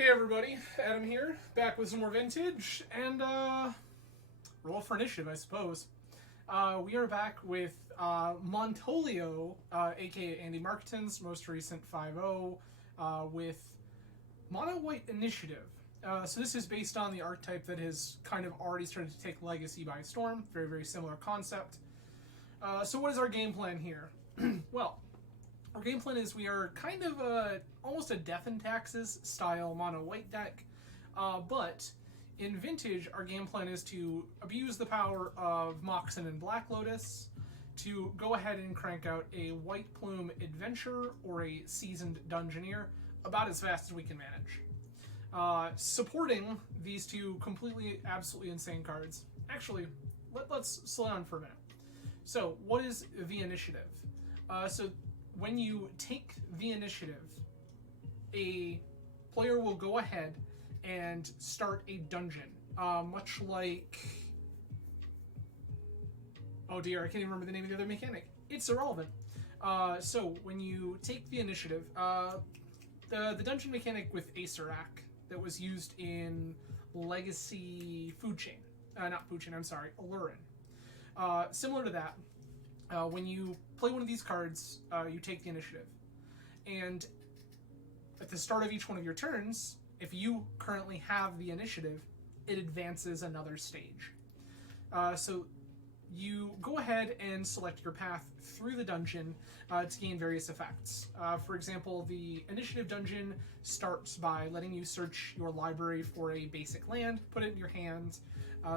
Hey everybody, Adam here, back with some more vintage, and roll for initiative, I suppose. We are back with Montolio, aka Andy Marketing's most recent 5.0, with Mono White Initiative. So this is based on the archetype that has kind of already started to take Legacy by storm. Very, very similar concept. So what is our game plan here? Well, our game plan is we are kind of almost a Death and Taxes style mono white deck, but in Vintage, our game plan is to abuse the power of Moxen and Black Lotus to go ahead and crank out a White Plume Adventurer or a Seasoned Dungeoneer about as fast as we can manage. Supporting these two completely, absolutely insane cards. Actually, let's slow down for a minute. So, what is the initiative? So when you take the initiative, a player will go ahead and start a dungeon. Much like... Oh dear, I can't even remember the name of the other mechanic. It's irrelevant. So when you take the initiative, the dungeon mechanic with Acerak that was used in Legacy Food Chain. Not Food Chain, I'm sorry, Alurin. Similar to that, when you play one of these cards, you take the initiative. And at the start of each one of your turns, if you currently have the initiative, it advances another stage. So you go ahead and select your path through the dungeon to gain various effects. For example, the initiative dungeon starts by letting you search your library for a basic land, put it in your hand,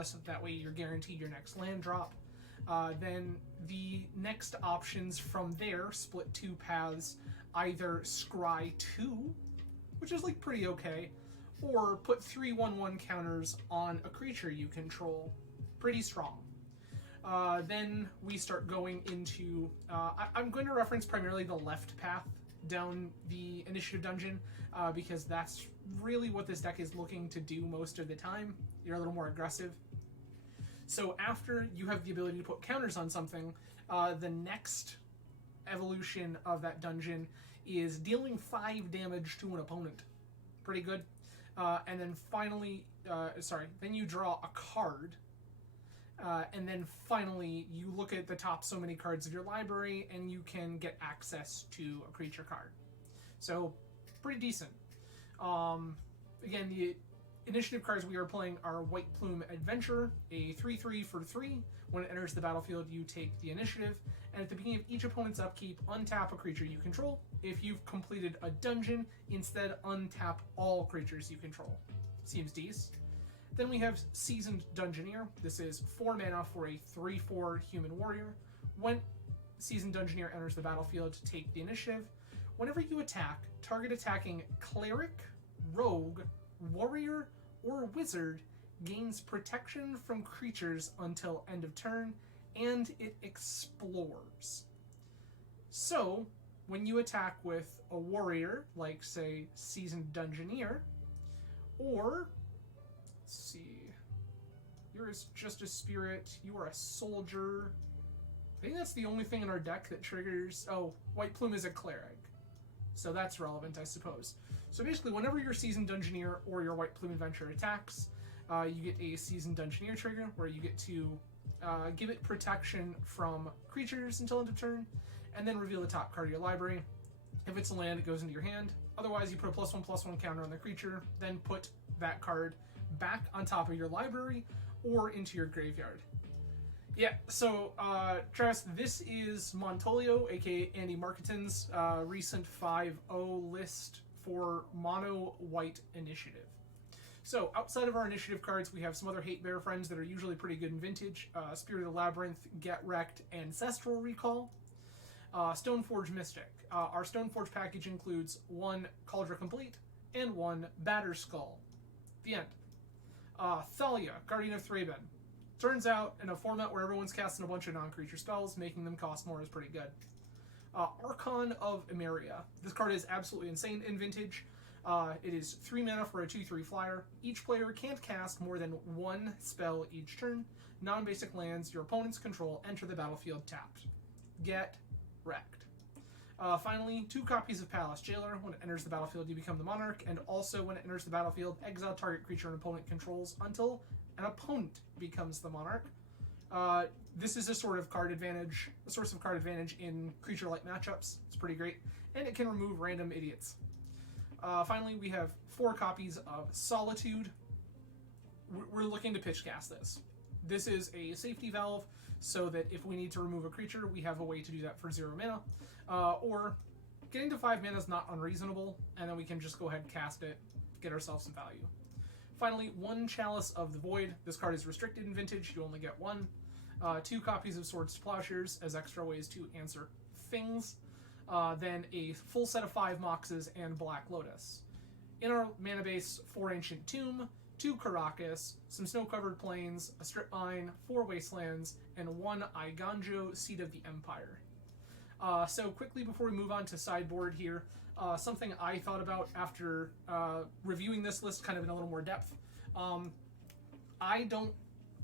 so that way you're guaranteed your next land drop. Then the next options from there split two paths, either scry 2, which is like pretty okay, or put 3/1/1 counters on a creature you control. Pretty strong. Then we start going into... I'm going to reference primarily the left path down the initiative dungeon, because that's really what this deck is looking to do most of the time. You're a little more aggressive. So after you have the ability to put counters on something, the next evolution of that dungeon is dealing 5 damage to an opponent. Pretty good. And then finally, then you draw a card. And then finally, you look at the top so many cards of your library, and you can get access to a creature card. So, pretty decent. Again, the initiative cards we are playing are White Plume Adventurer, a 3/3 for 3. When it enters the battlefield, you take the initiative, and at the beginning of each opponent's upkeep, untap a creature you control. If you've completed a dungeon, instead untap all creatures you control. Seems decent. Then we have Seasoned Dungeoneer. This is 4 mana for a 3/4 human warrior. When Seasoned Dungeoneer enters the battlefield, take the initiative. Whenever you attack, target attacking cleric, rogue, warrior, or wizard gains protection from creatures until end of turn, and it explores. So, when you attack with a warrior, like, say, Seasoned Dungeoneer, or, let's see, you're just a spirit, you are a soldier. I think that's the only thing in our deck that triggers... Oh, White Plume is a cleric. So that's relevant, I suppose. So basically, whenever your Seasoned Dungeoneer or your White Plume Adventurer attacks, you get a Seasoned Dungeoneer trigger, where you get to give it protection from creatures until end of turn, and then reveal the top card of your library. If it's a land, it goes into your hand. Otherwise, you put a +1/+1 counter on the creature, then put that card back on top of your library or into your graveyard. Yeah, so, Travis, this is Montolio, aka Andy Marketing's recent 5.0 list for Mono White Initiative. So, outside of our initiative cards, we have some other Hate Bear friends that are usually pretty good in Vintage. Spirit of the Labyrinth, Get Wrecked, Ancestral Recall. Stoneforge Mystic. Our Stoneforge package includes 1 Cauldron Complete and 1 Batterskull. The end. Thalia, Guardian of Thraben. Turns out, in a format where everyone's casting a bunch of non-creature spells, making them cost more is pretty good. Archon of Emeria. This card is absolutely insane in Vintage. It is 3 mana for a 2/3 flyer. Each player can't cast more than 1 spell each turn. Non-basic lands your opponents control enter the battlefield tapped. Get wrecked. Finally, 2 copies of Palace Jailer. When it enters the battlefield, you become the monarch, and also when it enters the battlefield, exile target creature an opponent controls until an opponent becomes the monarch. This is a sort of card advantage, a source of card advantage in creature-like matchups. It's pretty great, and it can remove random idiots. Finally, we have 4 copies of Solitude. We're looking to pitch cast this. This is a safety valve, so that if we need to remove a creature, we have a way to do that for 0 mana. Or getting to 5 mana is not unreasonable, and then we can just go ahead and cast it, get ourselves some value. Finally, 1 Chalice of the Void. This card is restricted in Vintage, you only get 1. 2 copies of Swords to Plowshares as extra ways to answer things. Then a full set of 5 Moxes and Black Lotus. In our mana base, 4 Ancient Tomb, 2 Karakas, some Snow-Covered Plains, a Strip Mine, 4 Wastelands, and 1 Aiganjo, Seat of the Empire. So quickly before we move on to sideboard here, something I thought about after reviewing this list kind of in a little more depth. I don't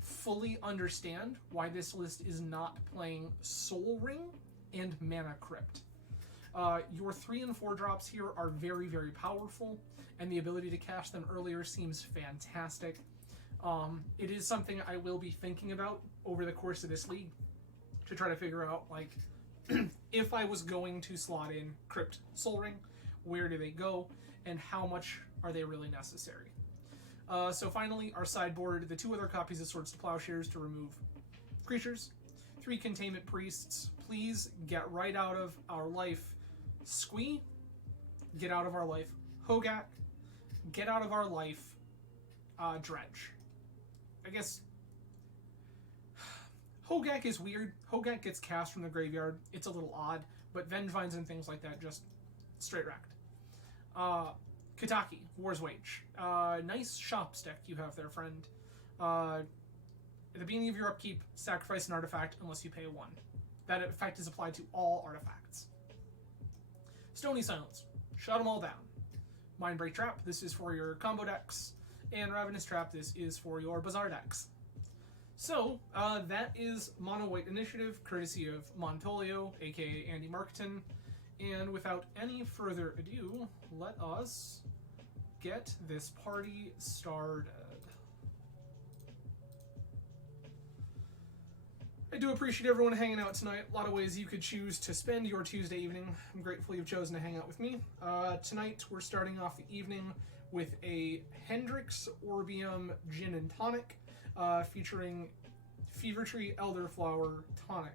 fully understand why this list is not playing Soul Ring and Mana Crypt. Your 3 and 4 drops here are very, very powerful, and the ability to cast them earlier seems fantastic. It is something I will be thinking about over the course of this league to try to figure out, like, if I was going to slot in Crypt Soul Ring, where do they go, and how much are they really necessary? So finally, our sideboard, the 2 other copies of Swords to Plowshares to remove creatures, 3 Containment Priests. Please get right out of our life Squee, get out of our life Hogak, get out of our life Dredge. I guess Hogak is weird. Hogak gets cast from the graveyard. It's a little odd, but Vengevines and things like that just straight wrecked. Kataki, War's Wage. Nice shops deck you have there, friend. At the beginning of your upkeep, sacrifice an artifact unless you pay 1. That effect is applied to all artifacts. Stony Silence, shut them all down. Mindbreak Trap, this is for your combo decks. And Ravenous Trap, this is for your Bazaar decks. So, that is Mono White Initiative, courtesy of Montolio, aka Andy Marketon. And without any further ado, let us get this party started. I do appreciate everyone hanging out tonight. A lot of ways you could choose to spend your Tuesday evening. I'm grateful you've chosen to hang out with me. Tonight we're starting off the evening with a Hendrix Orbium Gin and Tonic featuring Fever Tree Elderflower Tonic.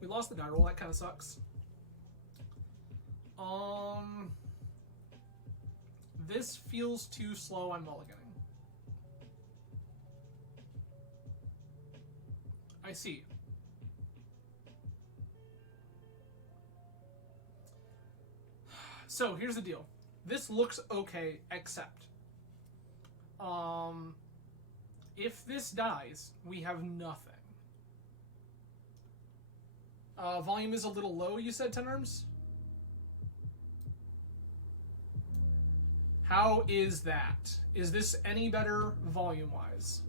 We lost the die roll, that kind of sucks. This feels too slow, I'm mulliganing. I see. So, here's the deal. This looks okay, except if this dies, we have nothing. Volume is a little low, you said, Ten Arms? How is that? Is this any better volume-wise?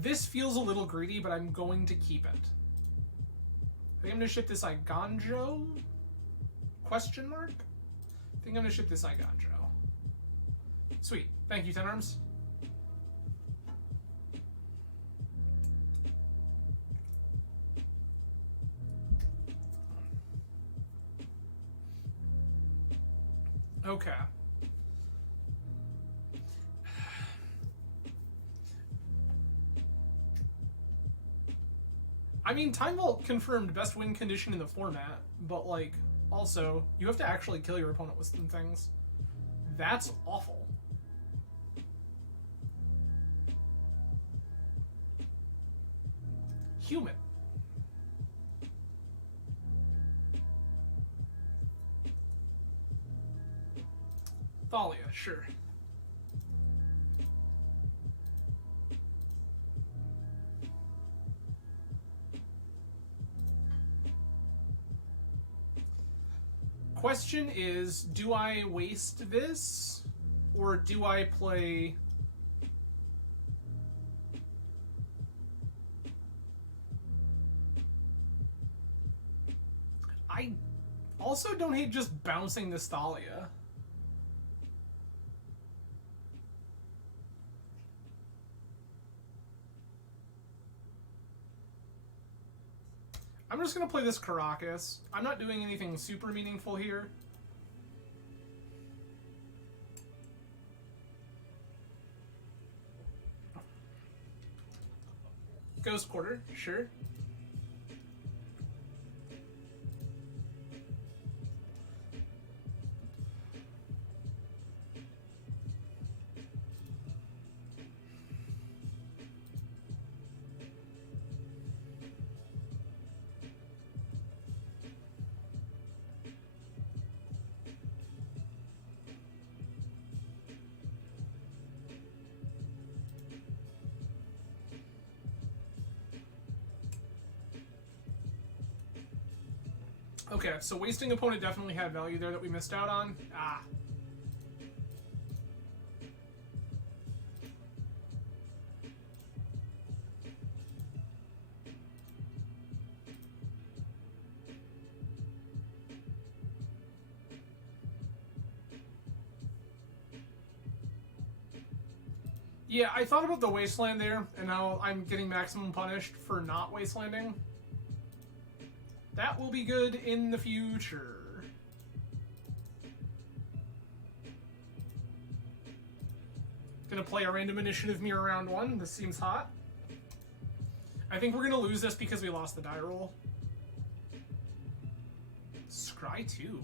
This feels a little greedy, but I'm going to keep it. I think I'm going to ship this Aiganjo? Question mark? I think I'm going to ship this Aiganjo. Sweet. Thank you, Ten Arms. Okay. I mean, Time Vault confirmed best win condition in the format, but, like, also, you have to actually kill your opponent with some things. That's awful. Human. Thalia, sure. Question is, do I waste this, or do I play I also don't hate just bouncing this Thalia. I'm just going to play this Caracas. I'm not doing anything super meaningful here. Ghost Quarter, sure. Okay, so wasting opponent definitely had value there that we missed out on. Ah. Yeah, I thought about the wasteland there, and now I'm getting maximum punished for not wastelanding. That will be good in the future. Gonna play a random initiative mirror round 1. This seems hot. I think we're gonna lose this because we lost the die roll. Scry 2.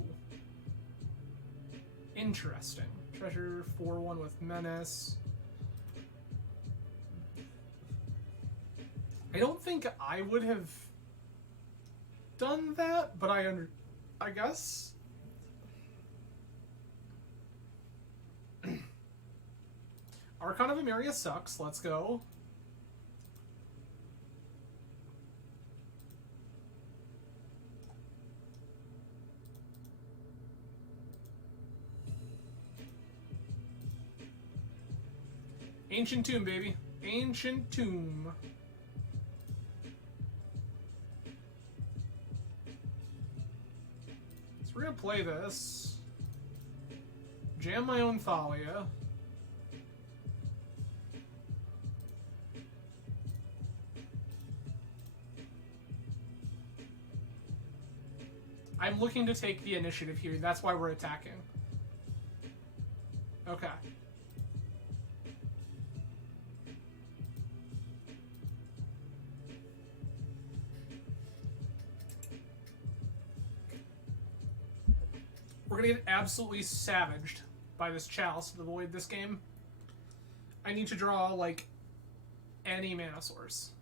Interesting. Treasure 4-1 with Menace. I don't think I would have done that, but I guess. Archon of Emeria sucks. Let's go. Ancient Tomb, baby. Ancient Tomb. We're gonna play this. Jam my own Thalia. I'm looking to take the initiative here. That's why we're attacking. Okay. We're gonna get absolutely savaged by this Chalice to avoid this game. I need to draw, like, any mana source.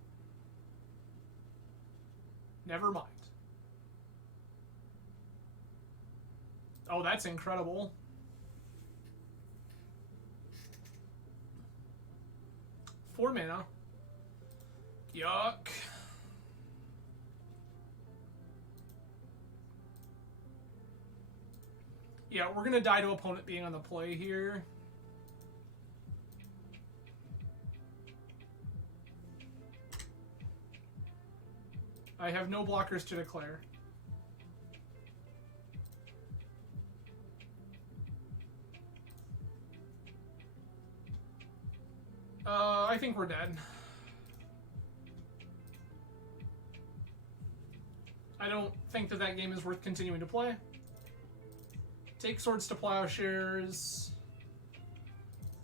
Never mind. Oh, that's incredible. Four mana. Yuck. Yeah, we're gonna die to opponent being on the play here. I have no blockers to declare. I think we're dead. I don't think that that game is worth continuing to play. Take Swords to Plowshares.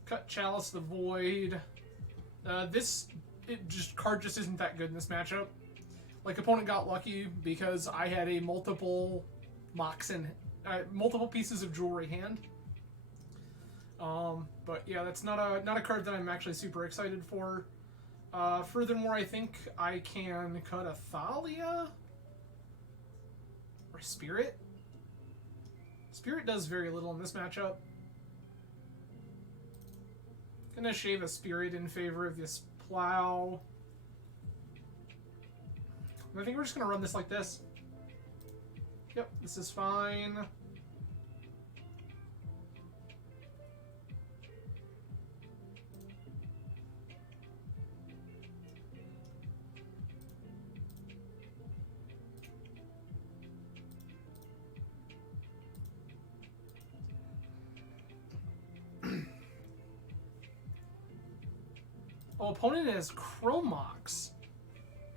Cut Chalice the Void. This card just isn't that good in this matchup. Like, opponent got lucky because I had a multiple pieces of jewelry hand. But yeah, that's not a card that I'm actually super excited for. Furthermore, I think I can cut a Thalia or Spirit. Spirit does very little in this matchup. Gonna shave a Spirit in favor of this Plow. I think we're just gonna run this like this. Yep, this is fine. Oh, opponent has Chromox.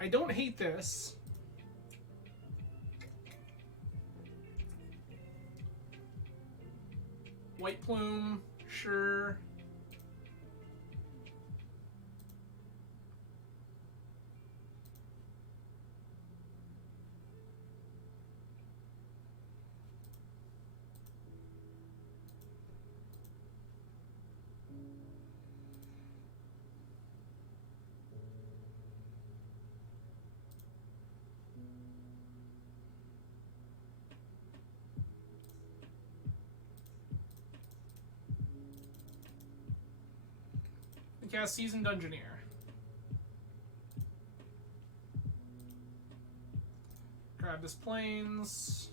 I don't hate this. White Plume, sure. Cast Seasoned Dungeoneer. Grab this Plains.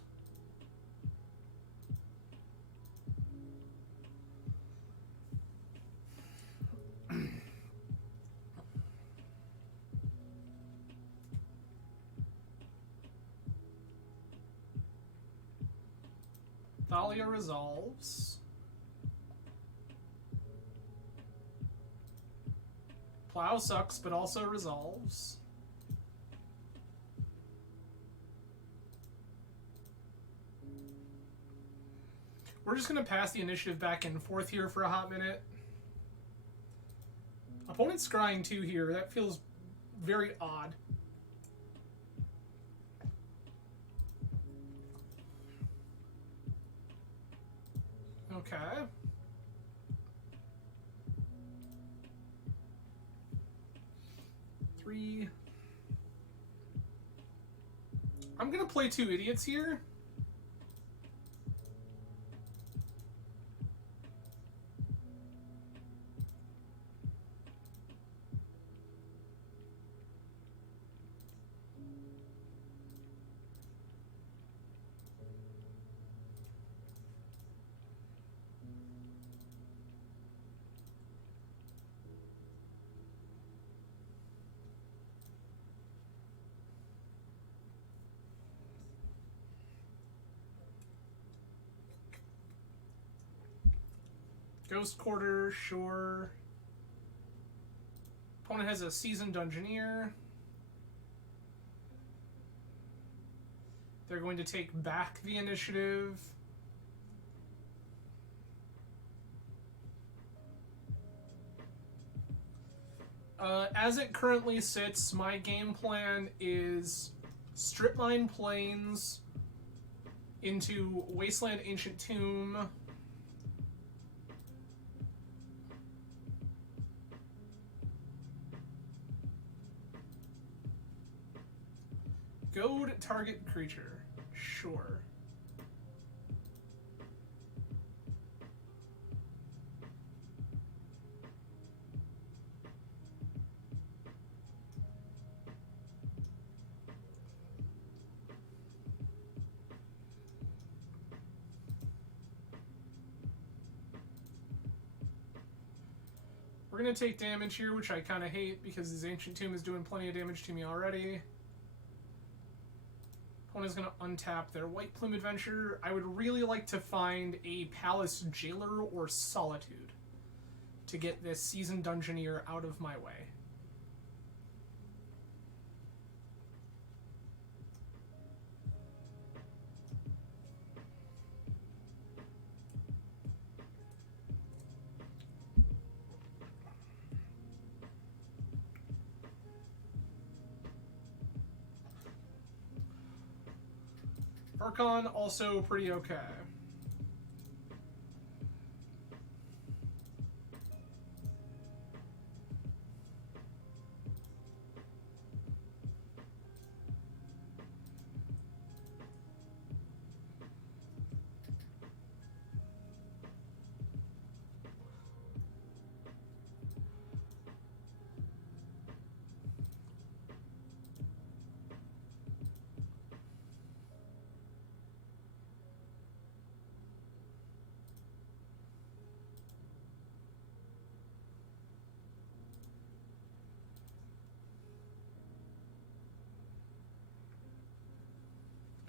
Thalia resolves. Plow sucks, but also resolves. We're just going to pass the initiative back and forth here for a hot minute. Opponent's scrying 2 here. That feels very odd. Okay. I'm gonna play 2 idiots here. Ghost Quarter, sure. Opponent has a Seasoned Dungeoneer. They're going to take back the initiative. As it currently sits, my game plan is stripmine Plains into Wasteland Ancient Tomb. Goad target creature. Sure. We're going to take damage here, which I kind of hate because this Ancient Tomb is doing plenty of damage to me already. Opponent's going to untap their White Plume Adventure. I would really like to find a Palace Jailer or Solitude to get this Seasoned Dungeoneer out of my way. Archon, also pretty okay.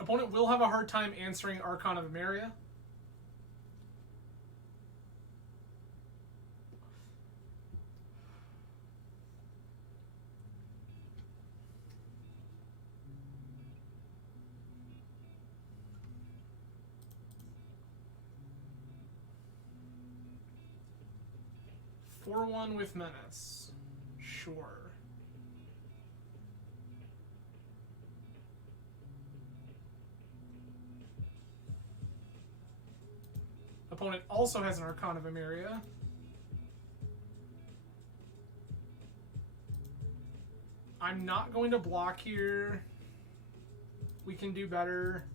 Opponent will have a hard time answering Archon of Emeria. 4-1 with Menace. Sure. Opponent also has an Arcana of Emeria. I'm not going to block here. We can do better.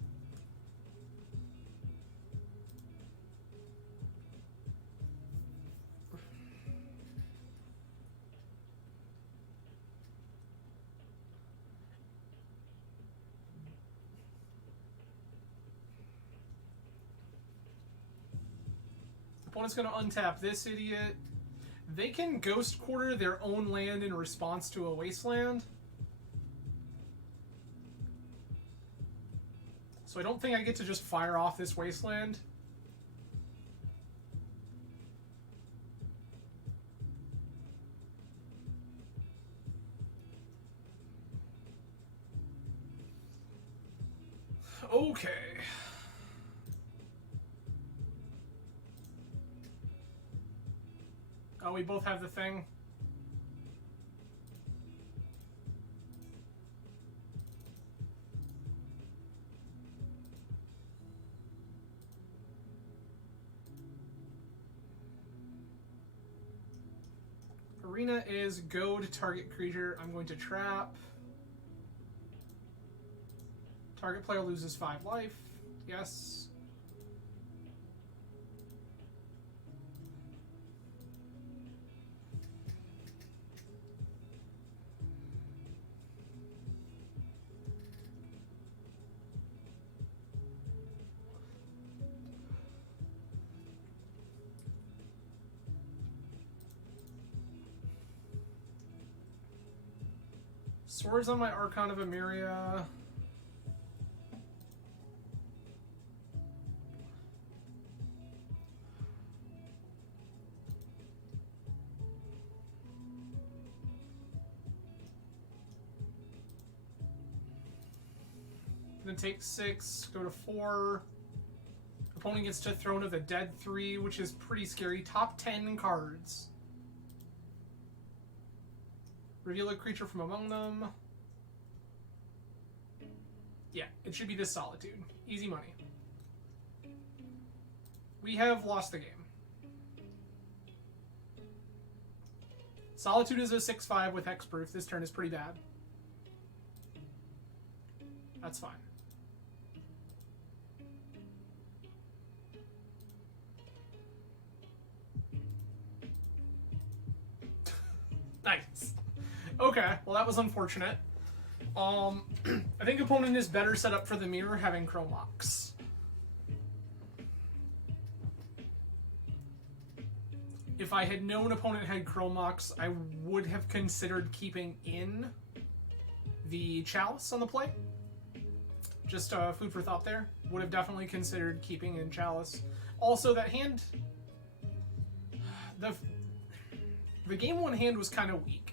Opponent's going to untap this idiot. They can Ghost Quarter their own land in response to a Wasteland. So I don't think I get to just fire off this Wasteland. Okay. Oh, we both have the thing. Arena is go to target creature. I'm going to trap. Target player loses 5 life. Yes. Swords on my Archon of Emeria. Then take 6, go to 4. Opponent gets to Throne of the Dead 3, which is pretty scary. Top 10 cards. Reveal a creature from among them. Yeah, it should be this Solitude. Easy money. We have lost the game. Solitude is a 6/5 with hexproof. This turn is pretty bad. That's fine. Nice. Okay, well that was unfortunate. I think opponent is better set up for the mirror having Chromox. If I had known opponent had Chromox, I would have considered keeping in the Chalice on the play. Just food for thought there. Would have definitely considered keeping in Chalice. Also, that hand... The game 1 hand was kind of weak.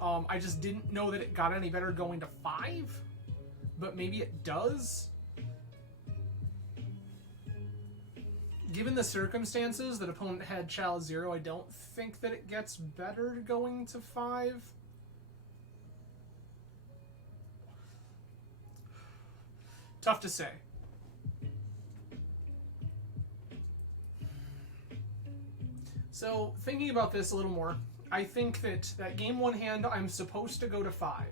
I just didn't know that it got any better going to 5, but maybe it does. Given the circumstances that opponent had Chalice 0, I don't think that it gets better going to 5. Tough to say. So, thinking about this a little more, I think that game 1 hand, I'm supposed to go to 5.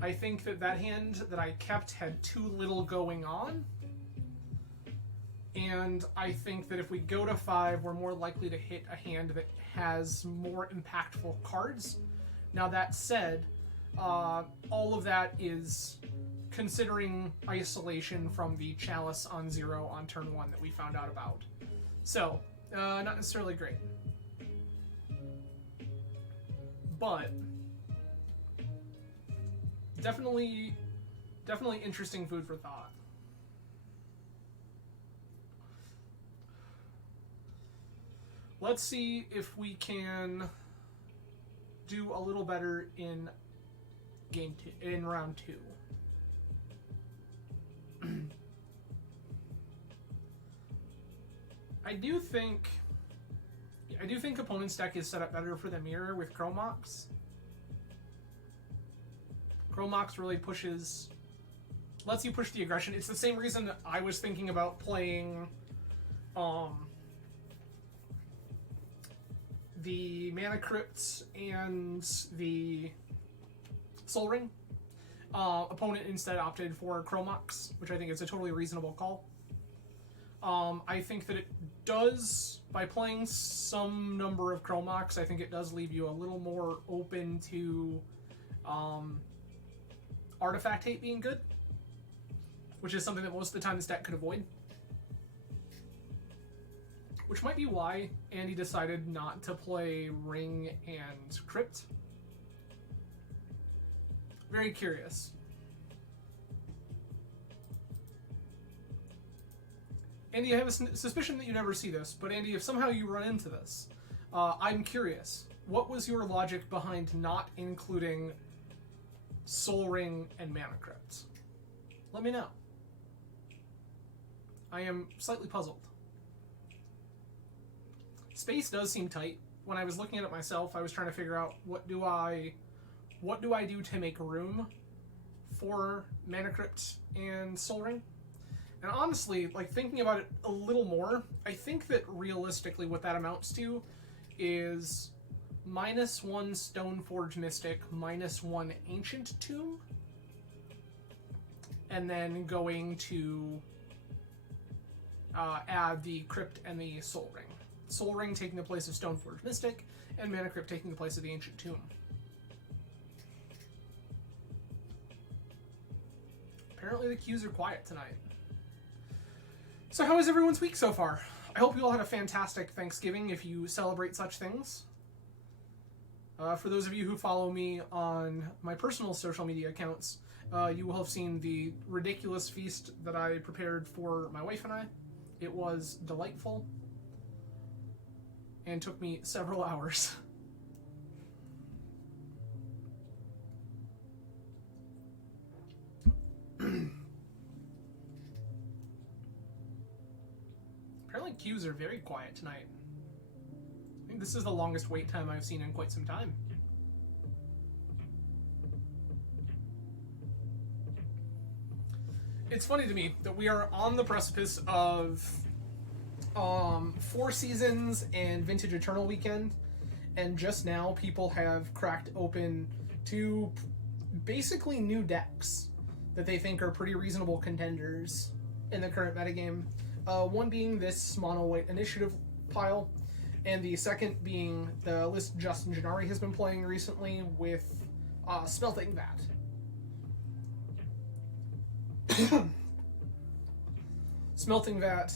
I think that hand that I kept had too little going on. And I think that if we go to 5, we're more likely to hit a hand that has more impactful cards. Now that said, all of that is considering isolation from the Chalice on 0 on turn 1 that we found out about. So, not necessarily great. But definitely interesting food for thought. Let's see if we can do a little better in in round 2. I I do think opponent's deck is set up better for the mirror with Chromox. Chromox really lets you push the aggression. It's the same reason I was thinking about playing the Mana Crypt and the Soul Ring. Opponent instead opted for Chromox, which I think is a totally reasonable call. I think that it does, by playing some number of Chromox, I think it does leave you a little more open to Artifact Hate being good, which is something that most of the time this deck could avoid. Which might be why Andy decided not to play Ring and Crypt. Very curious. Andy, I have a suspicion that you never see this, but Andy, if somehow you run into this, I'm curious. What was your logic behind not including Soul Ring and Mana Crypt? Let me know. I am slightly puzzled. Space does seem tight. When I was looking at it myself, I was trying to figure out what do I do to make room for Mana Crypt and Soul Ring? And honestly, like thinking about it a little more, I think that realistically what that amounts to is -1 Stoneforge Mystic, -1 Ancient Tomb, and then going to add the Crypt and the Soul Ring. Soul Ring taking the place of Stoneforge Mystic, and Mana Crypt taking the place of the Ancient Tomb. Apparently the queues are quiet tonight. So how was everyone's week so far? I hope you all had a fantastic Thanksgiving if you celebrate such things. For those of you who follow me on my personal social media accounts, you will have seen the ridiculous feast that I prepared for my wife and I. It was delightful and took me several hours. Apparently queues are very quiet tonight. I think this is the longest wait time I've seen in quite some time. It's funny to me that we are on the precipice of Four Seasons and Vintage Eternal weekend, and just now people have cracked open two basically new decks that they think are pretty reasonable contenders in the current metagame. One being this mono white initiative pile, and the second being the list Justin Gennari has been playing recently with Smelting Vat. Smelting Vat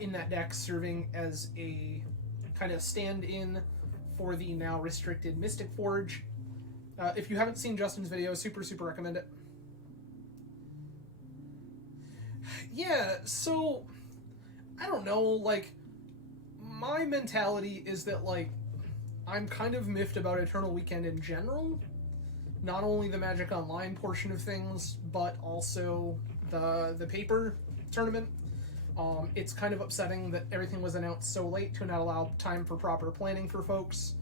in that deck serving as a kind of stand-in for the now restricted Mystic Forge. If you haven't seen Justin's video, super recommend it. Yeah, so I don't know, like, my mentality is that, like, I'm kind of miffed about Eternal Weekend in general. Not only the Magic Online portion of things, but also the paper tournament. It's kind of upsetting that everything was announced so late to not allow time for proper planning for folks.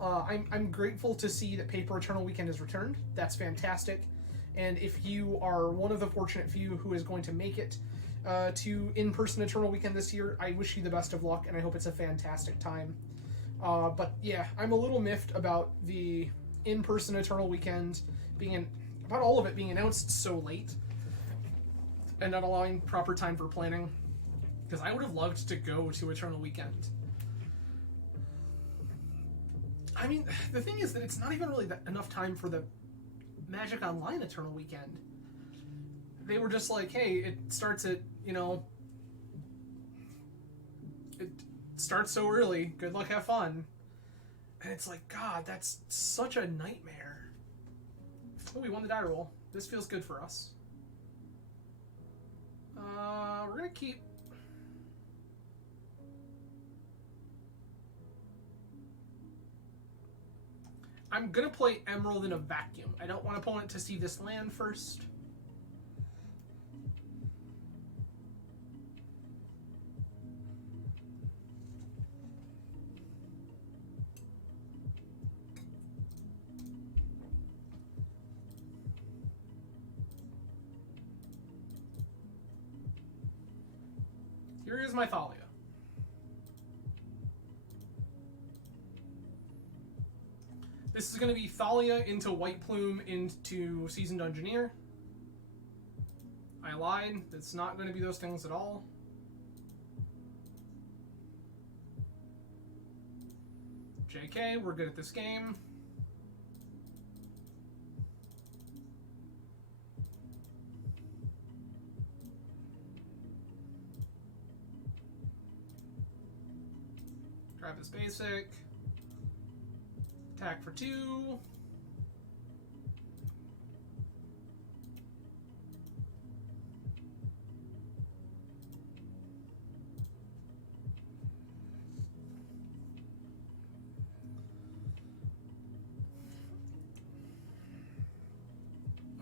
I'm grateful to see that Paper Eternal Weekend has returned. That's fantastic. And if you are one of the fortunate few who is going to make it to in-person Eternal Weekend this year, I wish you the best of luck, and I hope it's a fantastic time. But yeah, I'm a little miffed about the in-person Eternal Weekend about all of it being announced so late and not allowing proper time for planning, because I would have loved to go to Eternal Weekend. I mean, the thing is that it's not even really enough time for the Magic Online Eternal Weekend. They were just like, hey, it starts at, it starts so early, good luck, have fun. And it's like, God, that's such a nightmare. Oh, we won the die roll. This feels good for us. We're gonna keep... I'm gonna play Emerald in a vacuum. I don't want opponent to see this land first. Here is my Thalia. This is going to be Thalia into White Plume into Seasoned Engineer. I lied. It's not going to be those things at all. JK, we're good at this game. Grab his basic. Attack for 2.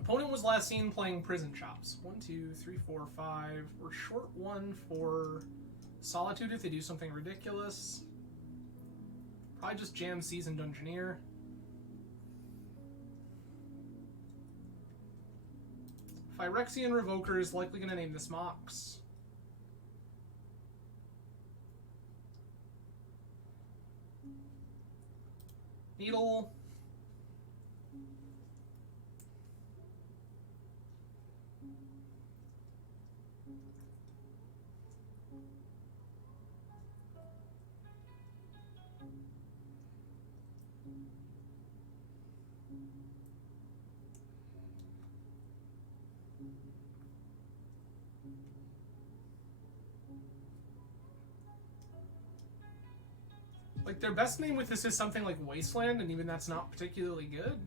Opponent was last seen playing Prison Chops. 1, 2, 3, 4, 5. We're short 1 for Solitude if they do something ridiculous. Probably just jam Seasoned Engineer. Phyrexian Revoker is likely going to name this Mox. Needle. Like, their best name with this is something like Wasteland, and even that's not particularly good.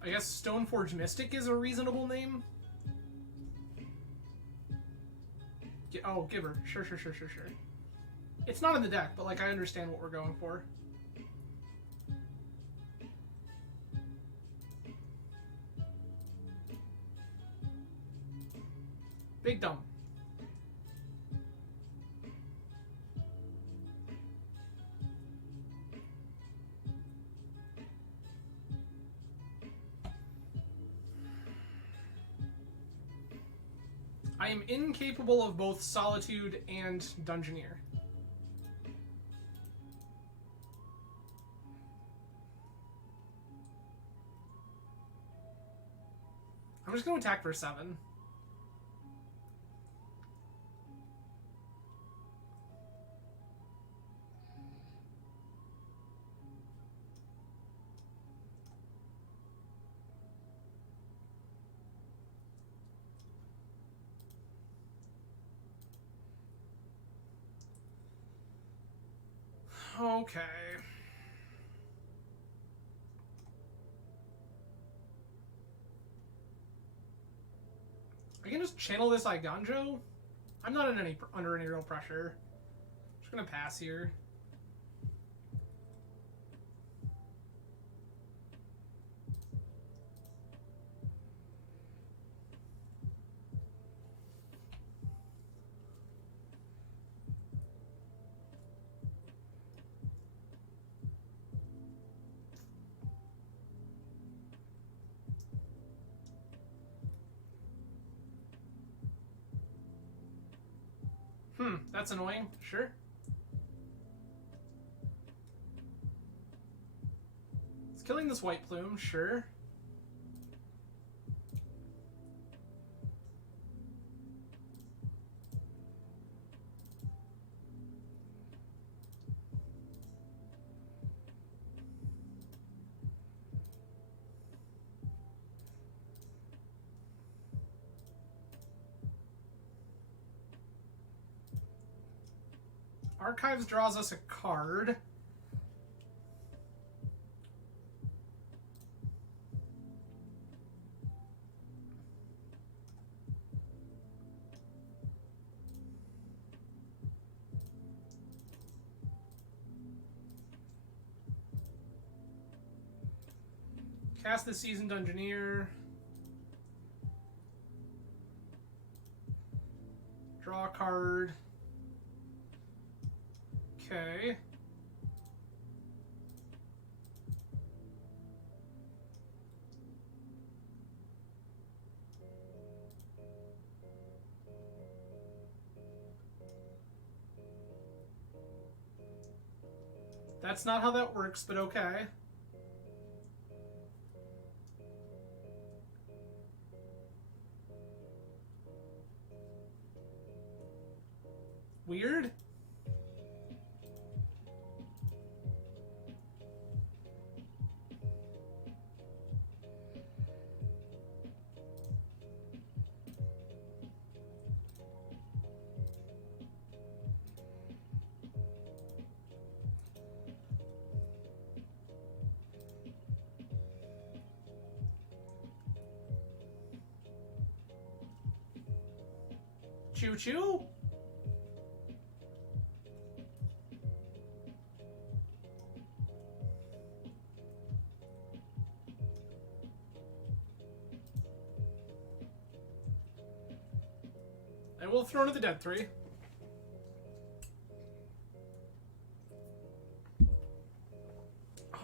I guess Stoneforge Mystic is a reasonable name. Oh, Giver. Sure. It's not in the deck, but, like, I understand what we're going for. Big dumb. I am incapable of both Solitude and Dungeoneer. I'm just going to attack for 7. Okay. I can just channel this Iganjo. I'm not under any real pressure. I'm just gonna pass here. That's annoying. Sure. It's killing this White Plume. Sure. Archives draws us a card. Cast the Seasoned Engineer. Draw a card. Okay. That's not how that works, but okay. Weird. Choo choo. And we'll throw to the dead 3.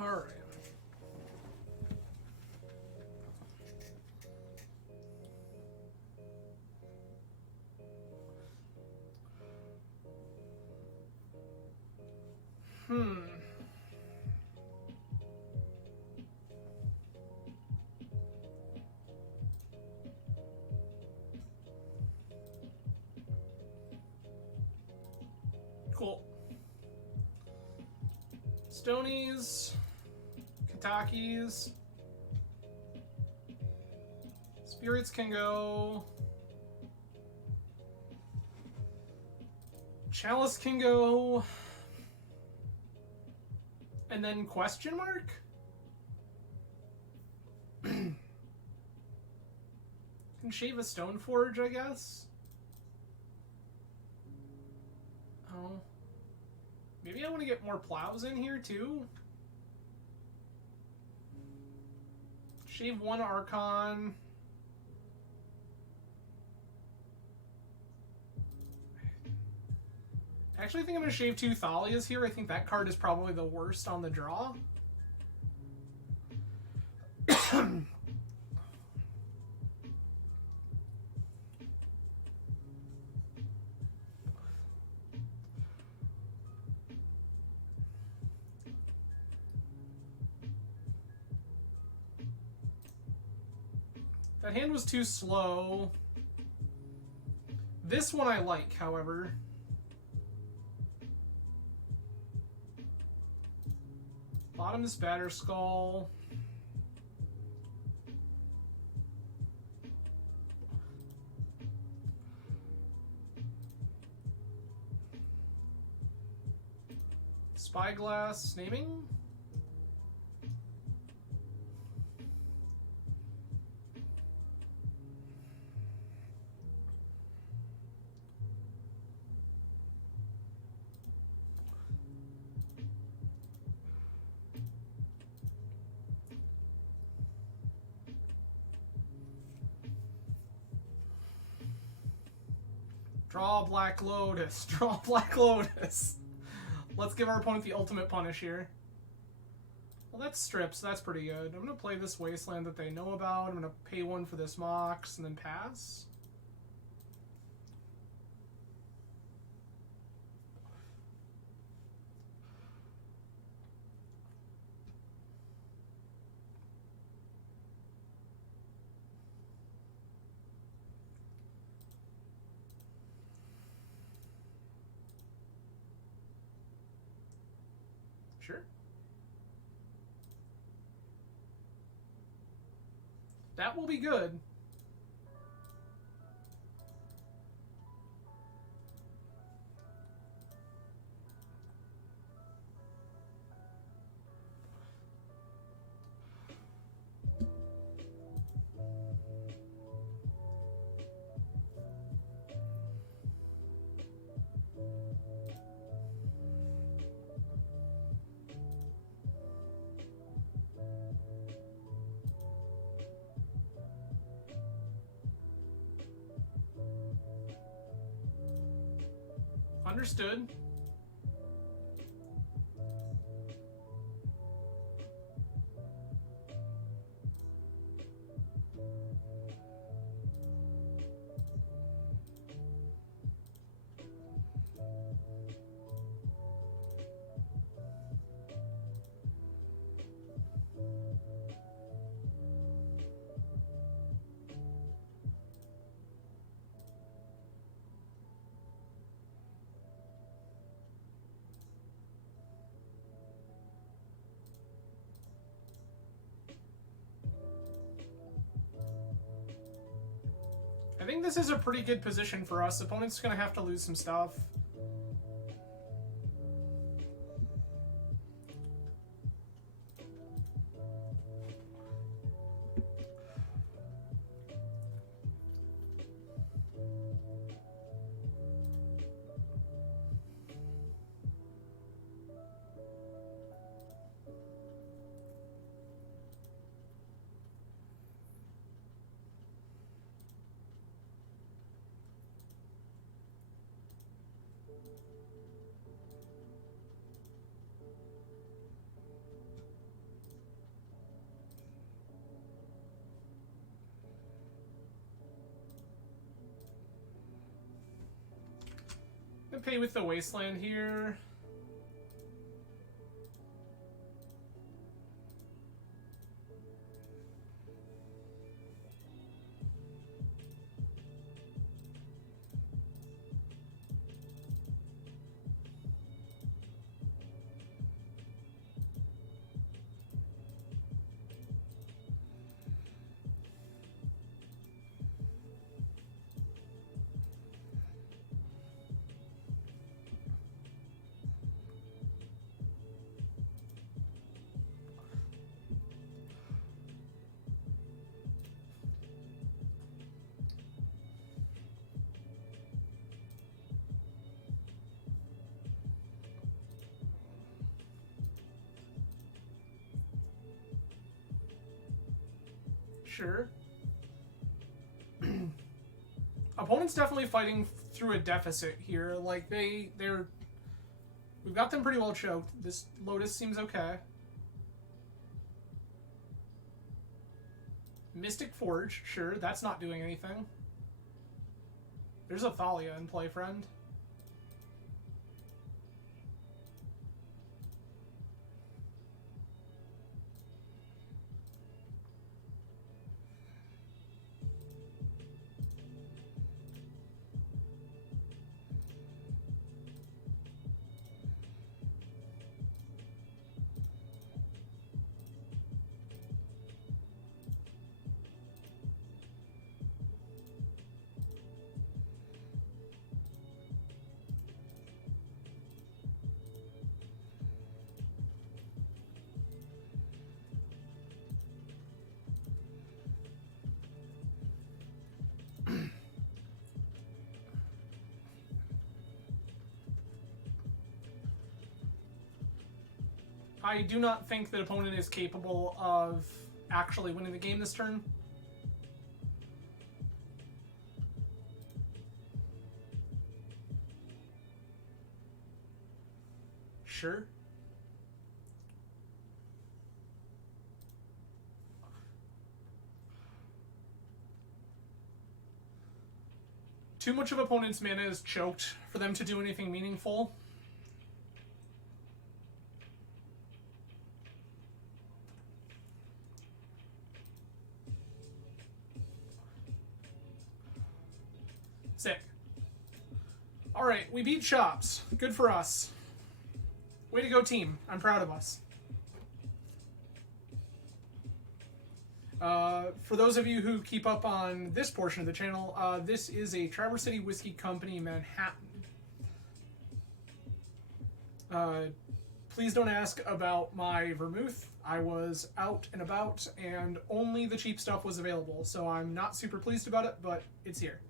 Alright. Cool. Stonies, Katakis, Spirits can go, Chalice can go, and then question mark? Can shave a Stoneforge, I guess? Oh. Maybe I want to get more plows in here, too? Shave 1 Archon. I actually think I'm going to shave 2 Thalias here. I think that card is probably the worst on the draw. That hand was too slow. This one I like, however. Bottom is Batterskull. Spyglass naming. Draw Black Lotus. Draw Black Lotus. Let's give our opponent the ultimate punish here. Well, that's strips. That's pretty good. I'm going to play this Wasteland that they know about. I'm going to pay 1 for this Mox and then pass. Sure. That will be good. Understood. I think this is a pretty good position for us. Opponent's going to have to lose some stuff. Pay with the Wasteland here. Sure. Opponent's definitely fighting through a deficit here. Like, they're... We've got them pretty well choked. This Lotus seems okay. Mystic Forge, sure. That's not doing anything. There's a Thalia in play, friend. I do not think that opponent is capable of actually winning the game this turn. Sure. Too much of opponent's mana is choked for them to do anything meaningful. Sick. Alright, we beat Shops. Good for us. Way to go, team. I'm proud of us. For those of you who keep up on this portion of the channel, this is a Traverse City Whiskey Company, Manhattan. Please don't ask about my vermouth. I was out and about, and only the cheap stuff was available, so I'm not super pleased about it, but it's here.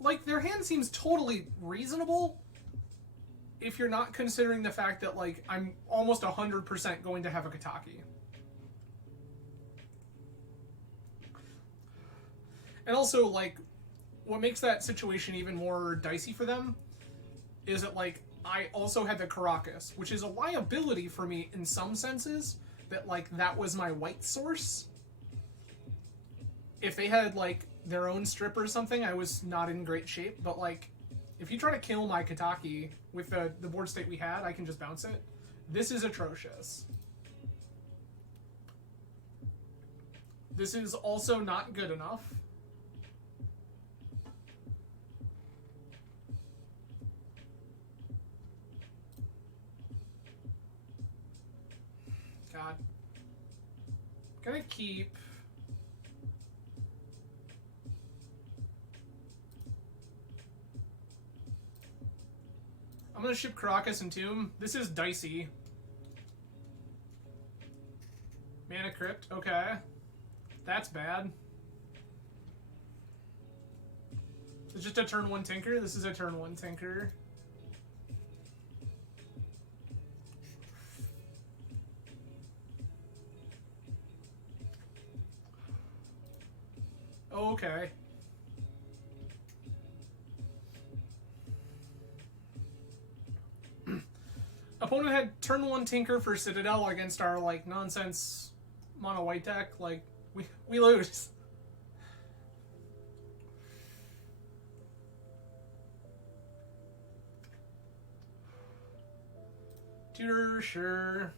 Like, their hand seems totally reasonable if you're not considering the fact that, like, I'm almost 100% going to have a Kataki. And also, like, what makes that situation even more dicey for them is that, like, I also had the Caracas, which is a liability for me in some senses, that, like, that was my white source. If they had, like, their own strip or something, I was not in great shape, but, like, if you try to kill my Kataki with the board state we had, I can just bounce it. This is atrocious. This is also not good enough. God. Gonna keep... I'm gonna ship Caracas and Tomb. This is dicey. Mana Crypt, okay. That's bad. It's just a turn 1 Tinker? This is a turn 1 Tinker. Okay. Opponent had turn 1 Tinker for Citadel against our, like, nonsense mono white deck. Like, we lose. Tutor, sure.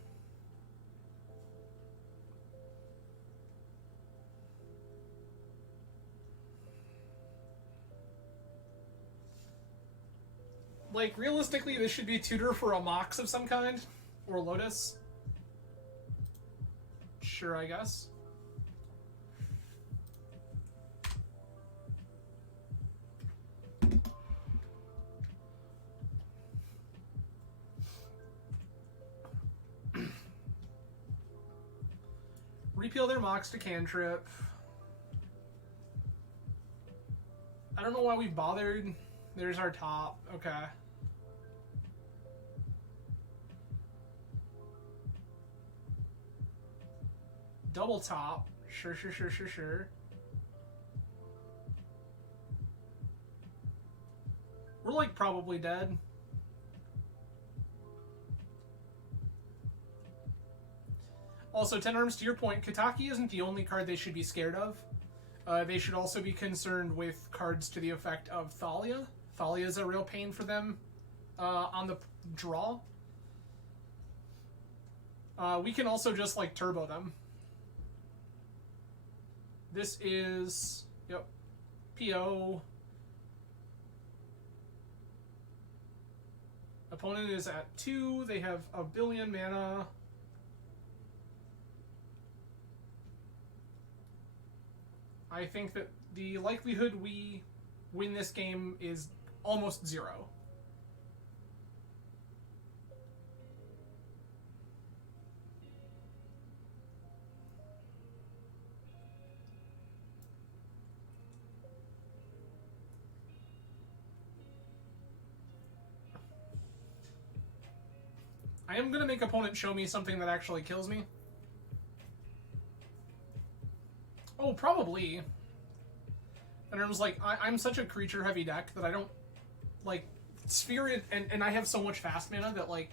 Like, realistically, this should be tutor for a Mox of some kind. Or Lotus. Sure, I guess. Repeal their Mox to cantrip. I don't know why we bothered. There's our top. Okay. Double top. Sure, sure, sure, sure, sure. We're, like, probably dead. Also, 10 arms, to your point, Kataki isn't the only card they should be scared of. They should also be concerned with cards to the effect of Thalia. Thalia is a real pain for them on the draw. We can also just, like, turbo them. This is, yep, PO. Opponent is at 2. They have a billion mana. I think that the likelihood we win this game is almost 0. I am going to make opponent show me something that actually kills me. Oh, probably. And I was like, I'm such a creature-heavy deck that I don't, like, Sphere, and I have so much fast mana that, like,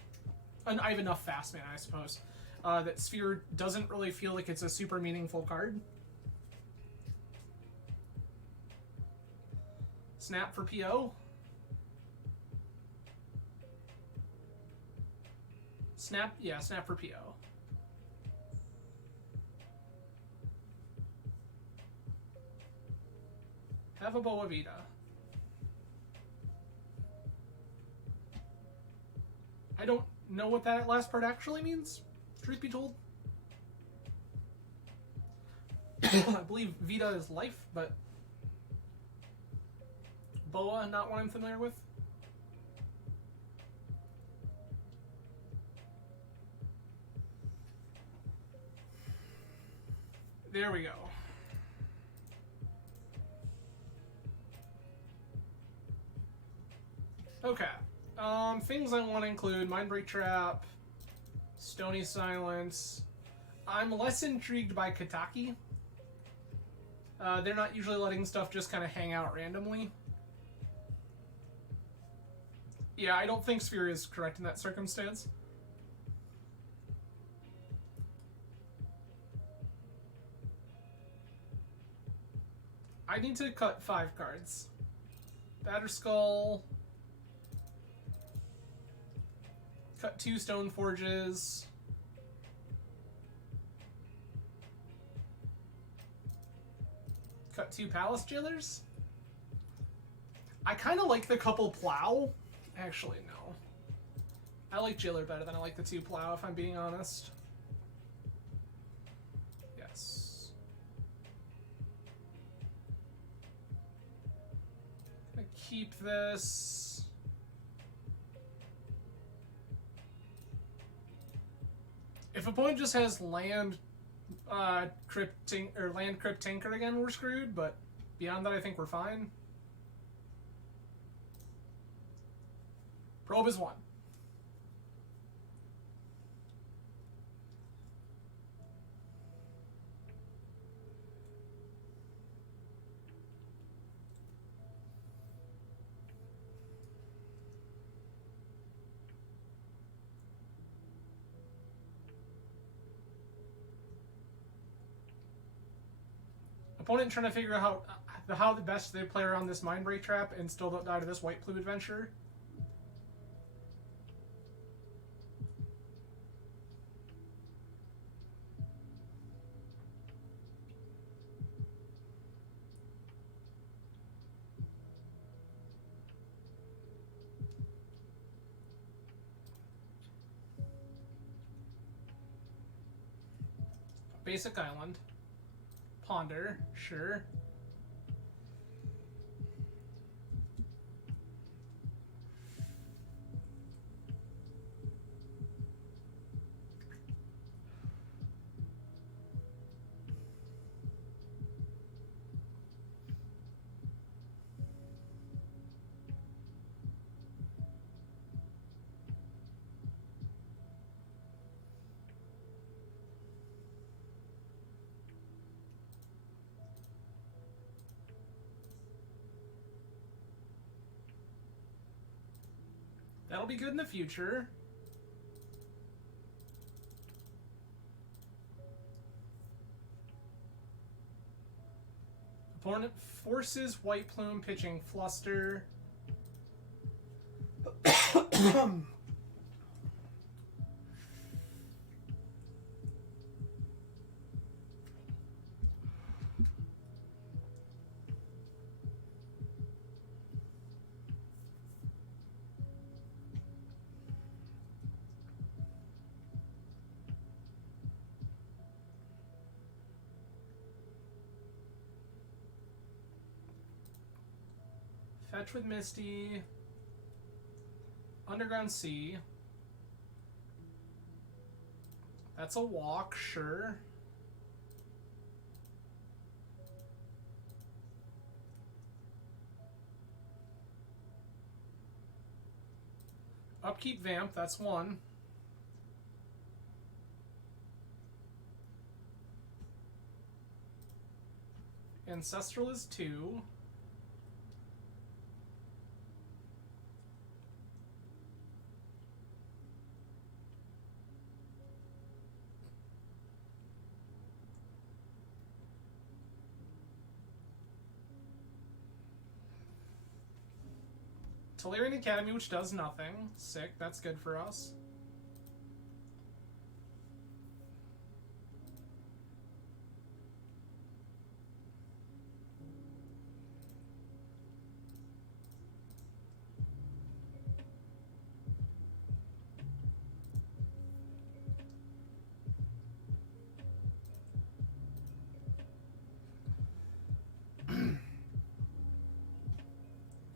and I have enough fast mana, I suppose, that Sphere doesn't really feel like it's a super meaningful card. Snap for PO. Snap, yeah, snap for PO. Have a Boa Vita. I don't know what that last part actually means, truth be told. I believe Vita is life, but Boa, not one I'm familiar with. There we go. Okay. Things I want to include: Mindbreak Trap, Stony Silence. I'm less intrigued by Kataki. They're not usually letting stuff just kind of hang out randomly. Yeah, I don't think Sphere is correct in that circumstance. I need to cut 5 cards. Batterskull. Cut 2 Stone Forges. Cut 2 Palace Jailers. I kind of like the couple Plow. Actually, no. I like Jailer better than I like the 2 Plow, if I'm being honest. with this. If opponent just has land crypt tinker again, we're screwed, but beyond that I think we're fine. Probe is 1. Opponent trying to figure out how the best they play around this Mindbreak trap and still don't die to this White Plume adventure. Basic island. Ponder, sure. That'll be good in the future. Opponent forces White Plume pitching Fluster. Fetch with Misty. Underground Sea. That's a walk, sure. Upkeep Vamp, that's 1. Ancestral is 2. Tolarian Academy, which does nothing. Sick, that's good for us.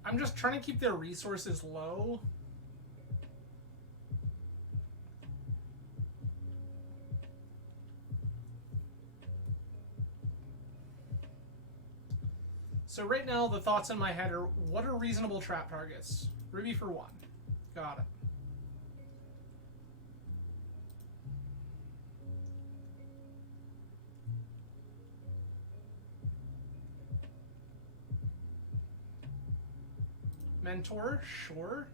I'm just trying to keep their resources low. So right now, the thoughts in my head are, what are reasonable trap targets? Ruby for 1. Got it. Mentor, sure.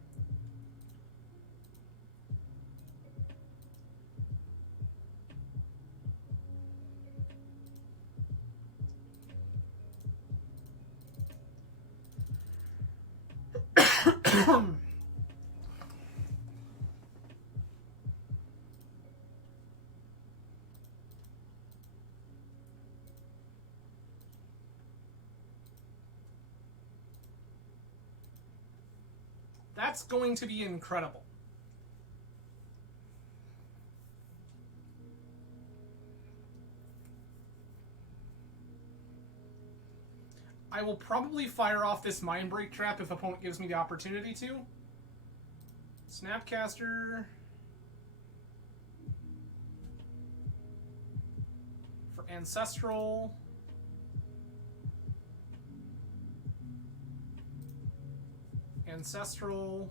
That's going to be incredible. I will probably fire off this Mind Break Trap if opponent gives me the opportunity to. Snapcaster. For Ancestral. Ancestral.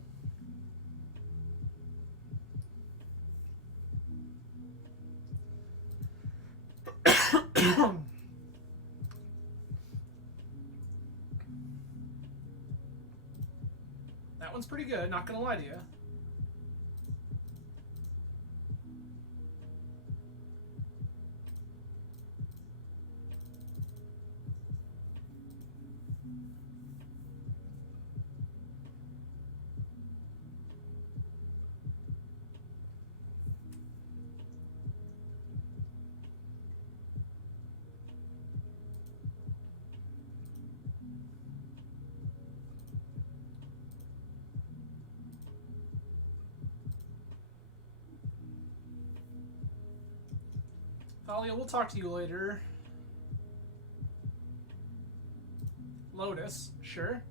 That one's pretty good, not gonna lie to you. Thalia, we'll talk to you later. Lotus, sure.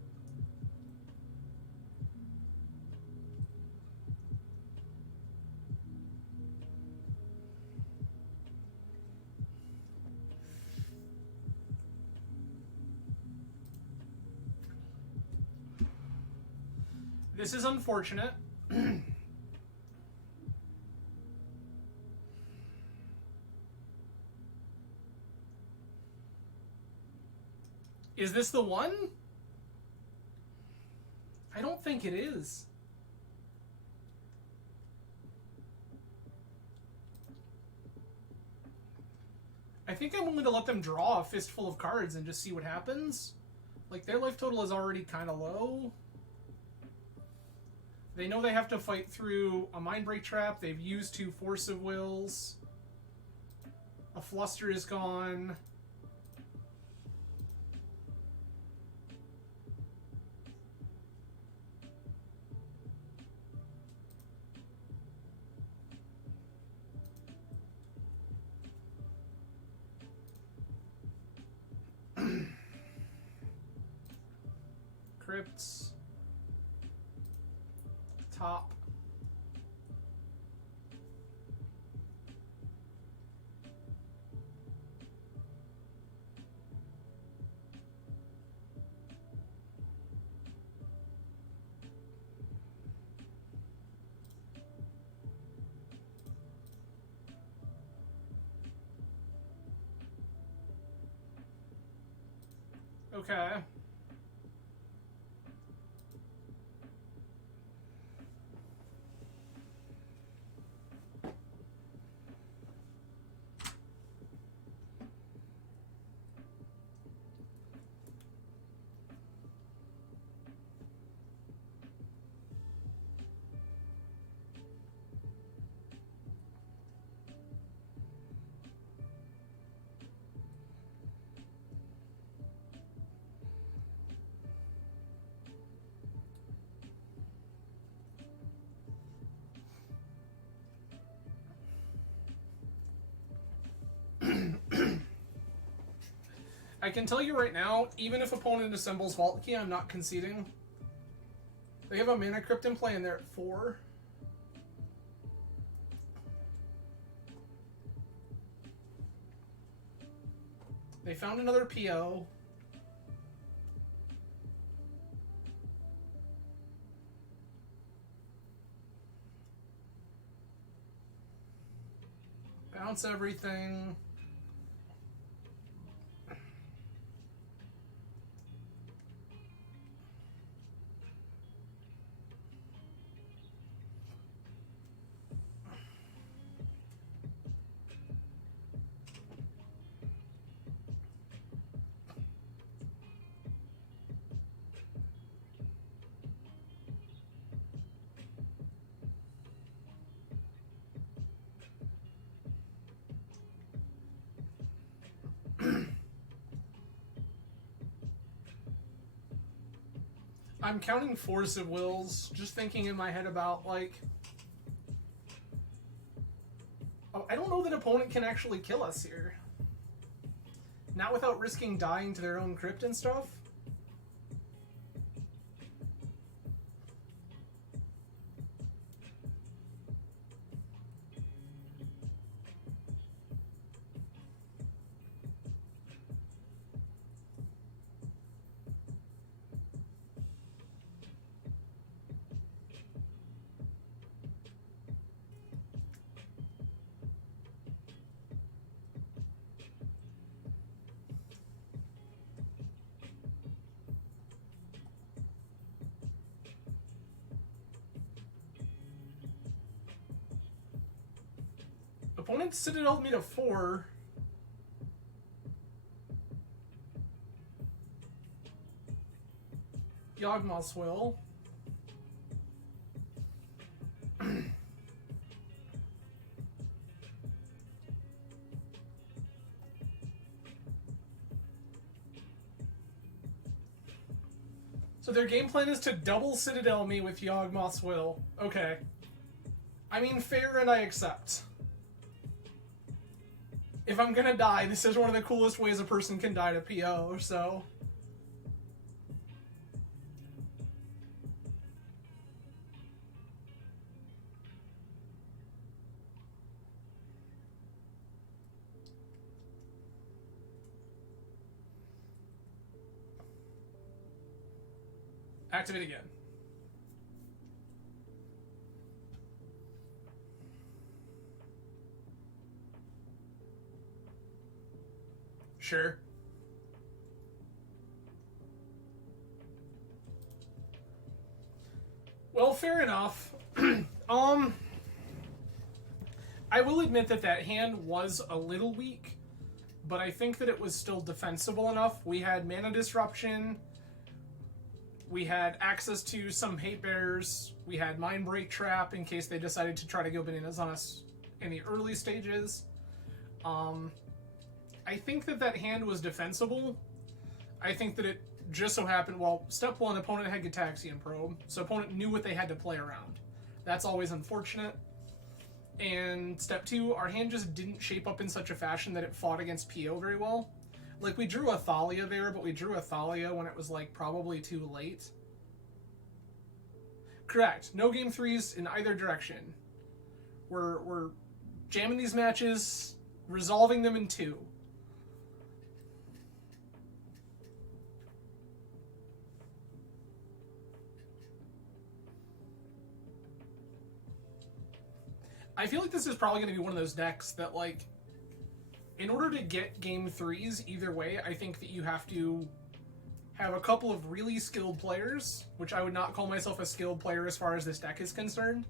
This is unfortunate. Is this the one? I don't think it is. I think I'm willing to let them draw a fistful of cards and just see what happens. Like, their life total is already kind of low. They know they have to fight through a Mind Break Trap. They've used 2 Force of Wills. A Fluster is gone. Crypts. Top. Okay. I can tell you right now, even if opponent assembles Vault Key, I'm not conceding. They have a Mana Crypt in play and they're at 4. They found another PO. Bounce everything. I'm counting Force of Wills, just thinking in my head about, like... Oh, I don't know that opponent can actually kill us here. Not without risking dying to their own crypt and stuff. Opponent Citadel me to 4. Yawgmoth's Will. So their game plan is to double Citadel me with Yawgmoth's Will. Okay. I mean, fair, and I accept. If I'm gonna die, this is one of the coolest ways a person can die to PO, so... Activate again. Sure. Well, fair enough. I will admit that that hand was a little weak, but I think that it was still defensible enough. We had mana disruption. We had access to some hate bearers. We had Mind Break Trap in case they decided to try to go bananas on us in the early stages. I think that that hand was defensible. I think that it just so happened, well, step 1, opponent had Gitaxian Probe, so opponent knew what they had to play around. That's always unfortunate. And step 2, our hand just didn't shape up in such a fashion that it fought against PO very well. Like, we drew a Thalia there, but we drew a Thalia when it was, like, probably too late. Correct. No game 3s in either direction. We're jamming these matches, resolving them in 2. I feel like this is probably going to be one of those decks that, like, in order to get game 3s either way, I think that you have to have a couple of really skilled players, which I would not call myself a skilled player as far as this deck is concerned,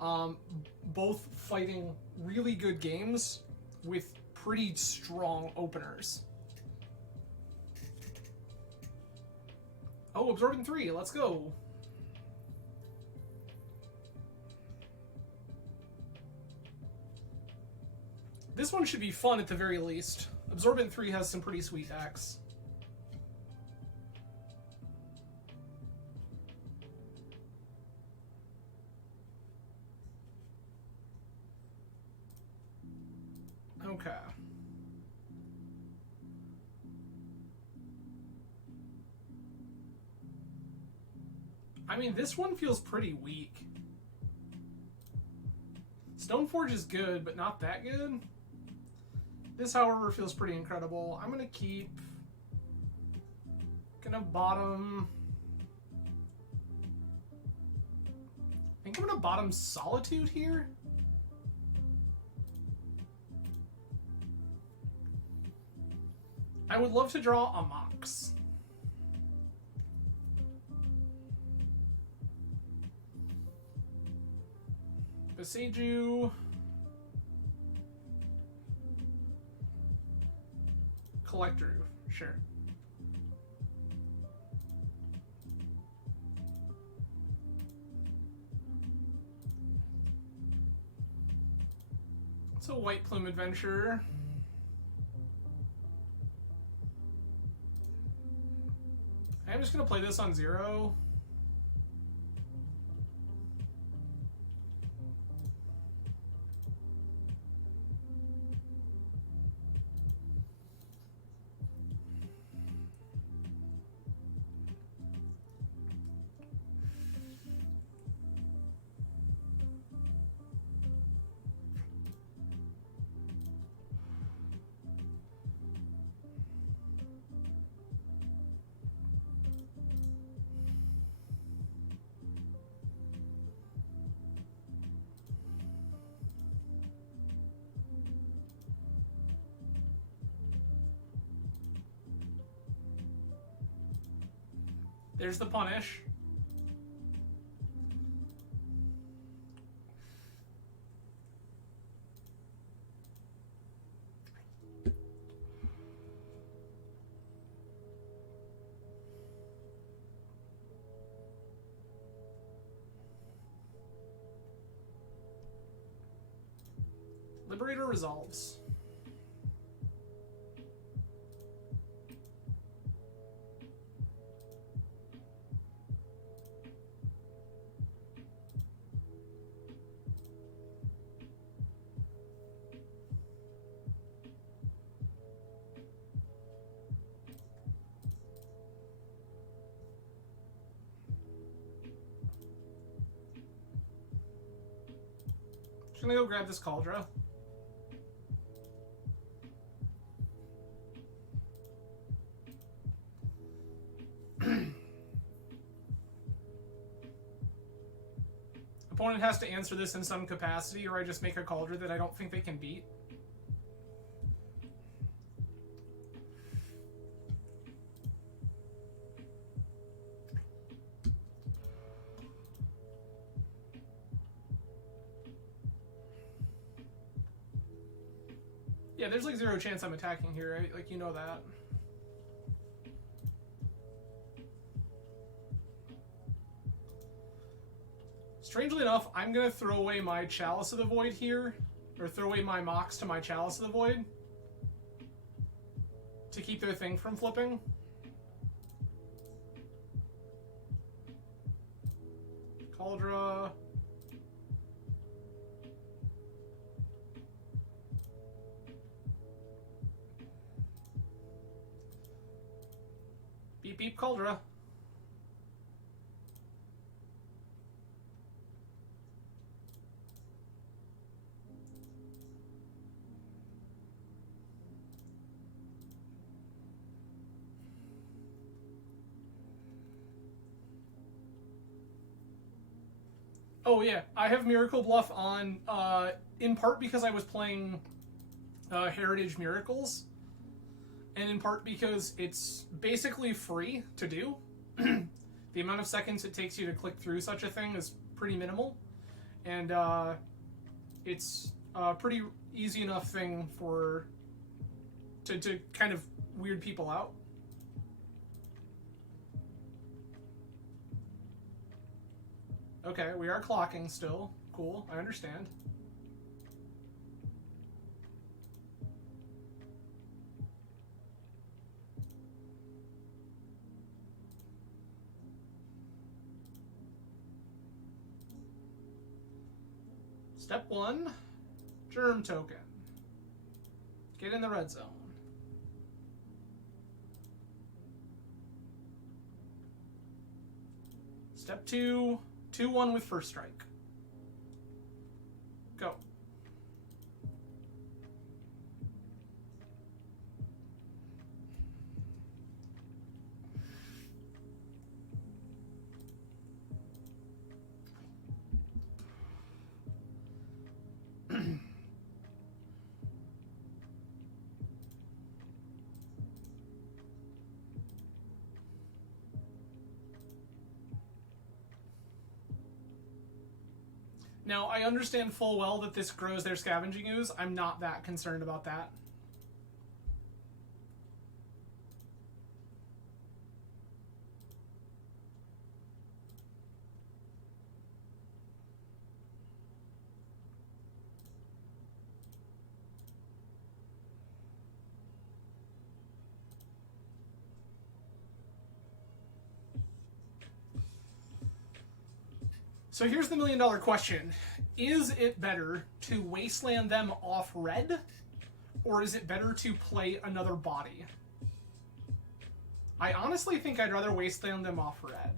both fighting really good games with pretty strong openers. Oh, Absorbing 3, let's go. This one should be fun at the very least. Absorbent 3 has some pretty sweet decks. Okay. I mean, this one feels pretty weak. Stoneforge is good, but not that good. This, however, feels pretty incredible. I'm gonna keep... Gonna bottom... I think I'm gonna bottom Solitude here. I would love to draw a Mox. Beseiju. Collector, sure. It's a White Plume Adventurer. I'm just gonna play this on 0. There's the punish. Liberator resolves. Just gonna go grab this Cauldron. Opponent has to answer this in some capacity, or I just make a Cauldron that I don't think they can beat. Yeah, there's like 0 chance I'm attacking here, right? Like, you know that. Strangely enough, I'm going to throw away my Chalice of the Void here, or throw away my Mox to my Chalice of the Void to keep their thing from flipping. Cauldron. Beep beep Cauldron. Oh yeah, I have Miracle Bluff on, in part because I was playing Heritage Miracles, and in part because it's basically free to do. The amount of seconds it takes you to click through such a thing is pretty minimal, and it's a pretty easy enough thing for to kind of weird people out. Okay, we are clocking still. Cool, I understand. Step 1, Germ Token. Get in the red zone. Step 2, 2-1 with first strike. Go. Now, I understand full well that this grows their Scavenging Ooze. I'm not that concerned about that. So here's the million-dollar question. Is it better to wasteland them off red, or is it better to play another body? I honestly think I'd rather wasteland them off red.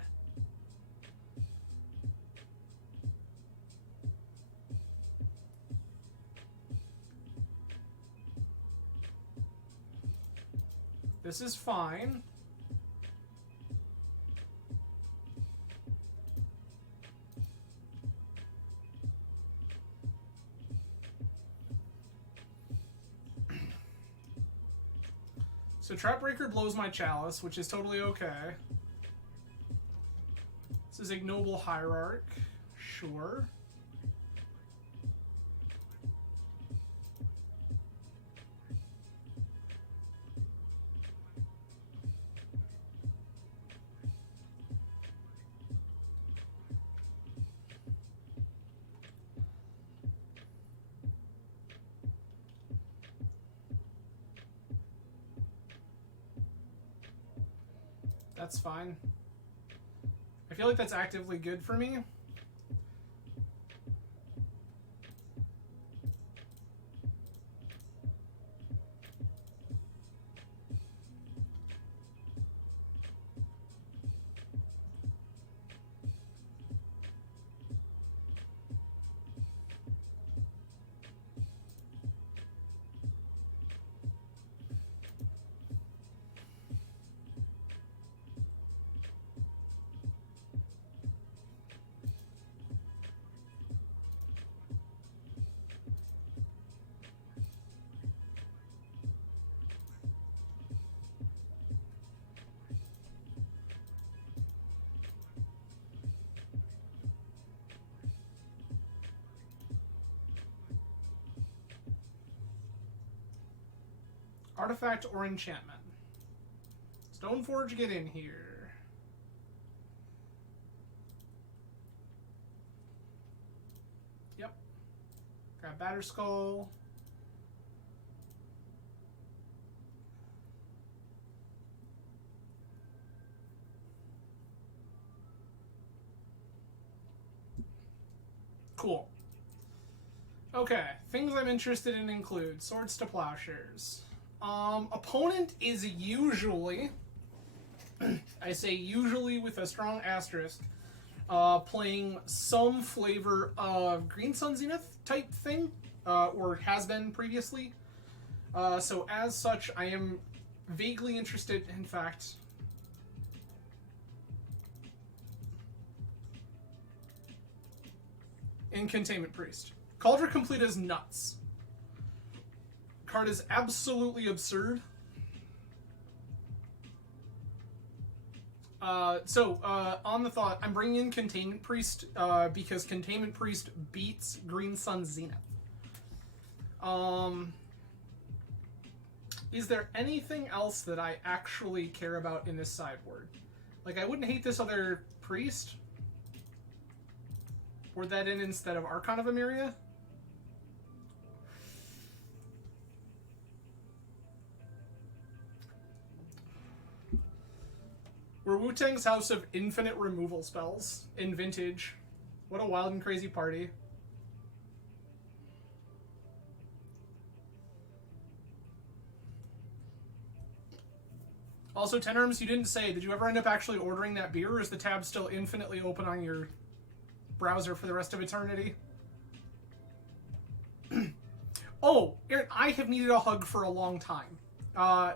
This is fine. So Trapbreaker blows my Chalice, which is totally okay. This is Ignoble Hierarch. Sure. That's fine. I feel like that's actively good for me. Artifact or enchantment. Stoneforge, get in here. Yep. Grab Batterskull. Cool. Okay, things I'm interested in include Swords to Plowshares. Opponent is usually, I say usually with a strong asterisk, playing some flavor of Green Sun Zenith type thing, or has been previously. So as such, I am vaguely interested, in fact, in Containment Priest. Cauldron Complete is nuts. Card is absolutely absurd. On the thought, I'm bringing in Containment Priest because Containment Priest beats Green Sun Zenith. Is there anything else that I actually care about in this sideboard? Like, I wouldn't hate this other Priest. Were that in instead of Archon of Emeria? We're Wu-Tang's House of Infinite Removal Spells in Vintage. What a wild and crazy party. Also, Tenarms, you didn't say, did you ever end up actually ordering that beer, or is the tab still infinitely open on your browser for the rest of eternity? Oh, Aaron, I have needed a hug for a long time.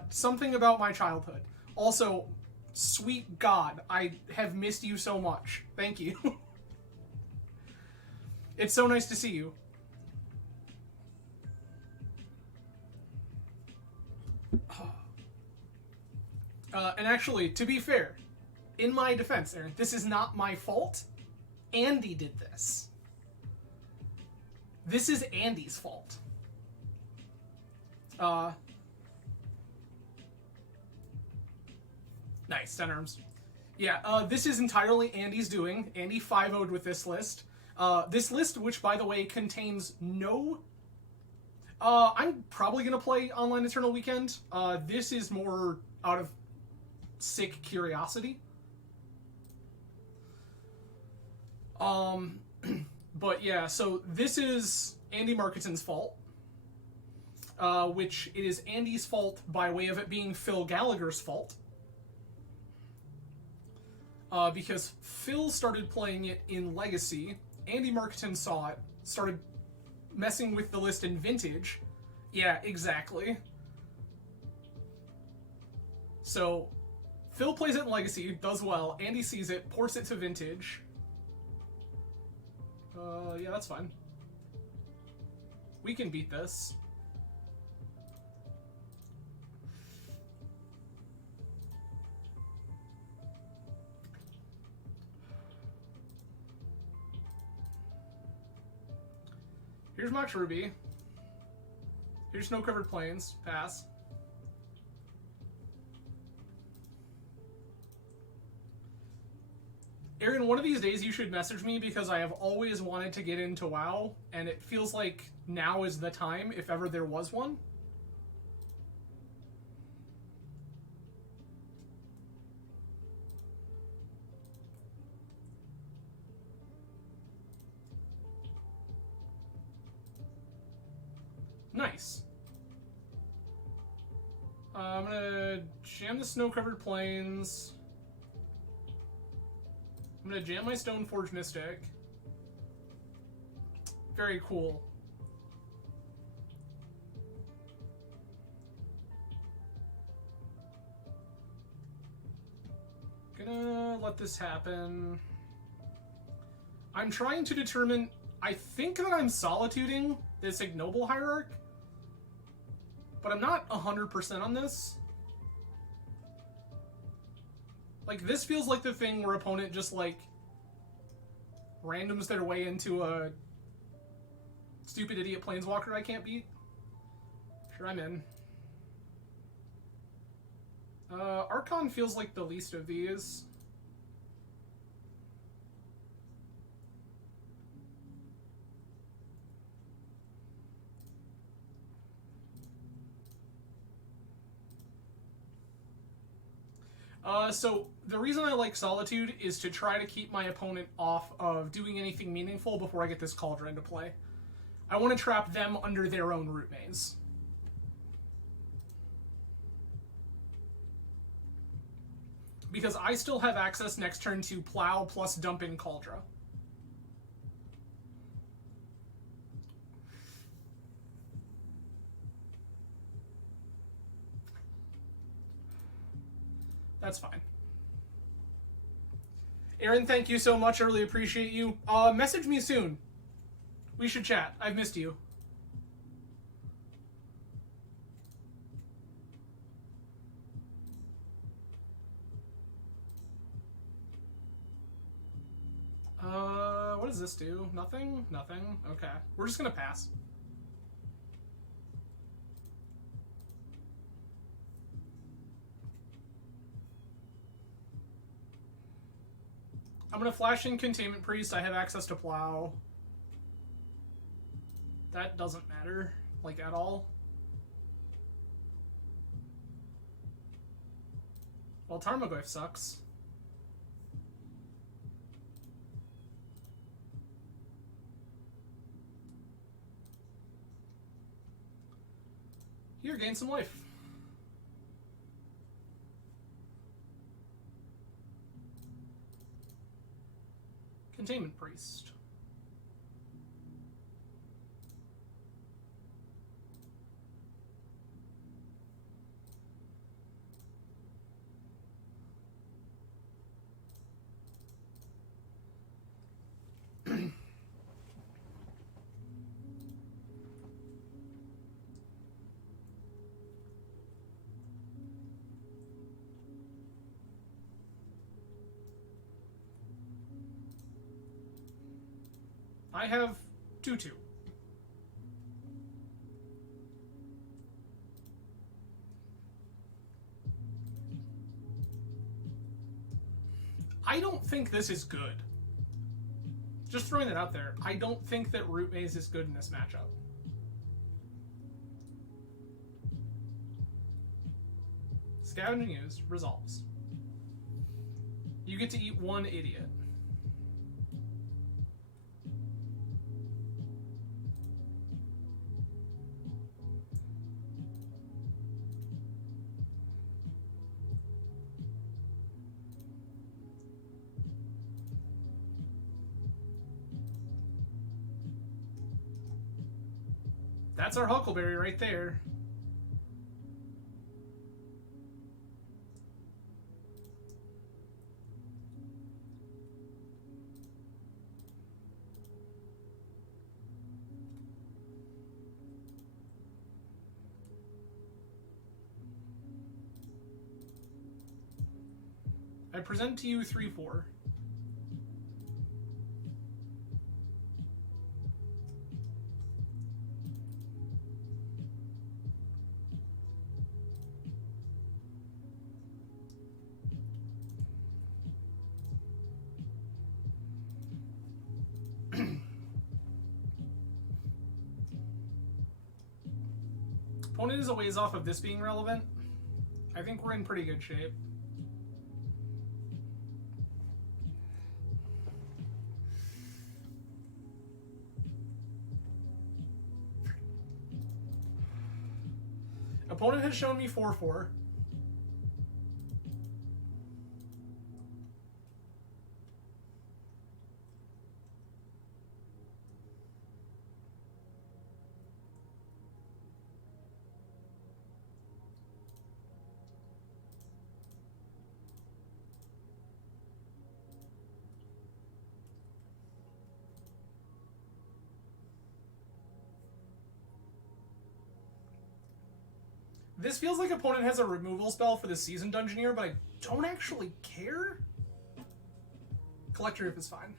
Something about my childhood. Also, sweet God, I have missed you so much. Thank you. It's so nice to see you. And actually, to be fair, in my defense, Aaron, this is not my fault. Andy did this. This is Andy's fault. Nice, 10 arms. Yeah, this is entirely Andy's doing. Andy 5-0'd with this list. This list, which, by the way, contains no... I'm probably going to play Online Eternal Weekend. This is more out of sick curiosity. But yeah, so this is Andy Marketon's fault. Which it is Andy's fault by way of it being Phil Gallagher's fault. Because Phil started playing it in Legacy, Andy Marketon saw it, started messing with the list in Vintage. Yeah, exactly. So, Phil plays it in Legacy, does well, Andy sees it, ports it to Vintage. Yeah, that's fine. We can beat this. Here's Mox Ruby. Here's Snow-Covered Plains. Pass. Aaron, one of these days you should message me because I have always wanted to get into WoW, and it feels like now is the time, if ever there was one. Nice. I'm gonna jam the snow-covered plains. I'm gonna jam my Stoneforge Mystic. Very cool. Gonna let this happen. I'm trying to determine... I think that I'm solituding this ignoble hierarch, but I'm not 100% on this. Like, this feels like the thing where opponent just, like, randoms their way into a stupid idiot planeswalker I can't beat. Sure, I'm in. Archon feels like the least of these. So the reason I like Solitude is to try to keep my opponent off of doing anything meaningful before I get this Cauldron to play. I want to trap them under their own root maze. Because I still have access next turn to Plow plus dump in Cauldron. That's fine. Aaron, thank you so much. I really appreciate you. Message me soon. We should chat. I've missed you. What does this do? Nothing? Nothing? Okay. We're just gonna pass. I'm gonna flash in Containment Priest. I have access to Plow. That doesn't matter, like, at all. Well, Tarmogoyf sucks. Here, gain some life. Containment Priest. I have 2/2. I don't think this is good. Just throwing that out there. I don't think that Root Maze is good in this matchup. Scavenging Ooze resolves. You get to eat one idiot. That's our Huckleberry right there. I present to you 3/4. Opponent is a ways off of this being relevant. I think we're in pretty good shape. Opponent has shown me 4/4. This feels like opponent has a removal spell for the Seasoned Dungeoneer, but I don't actually care. Collector Roof is fine.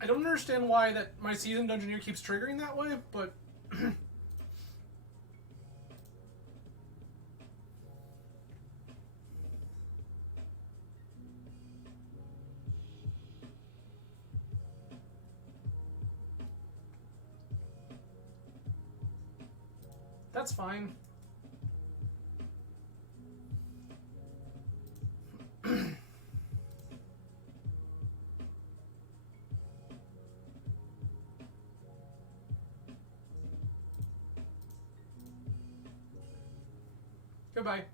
I don't understand why that my Seasoned Dungeoneer keeps triggering that way, but that's fine. Goodbye.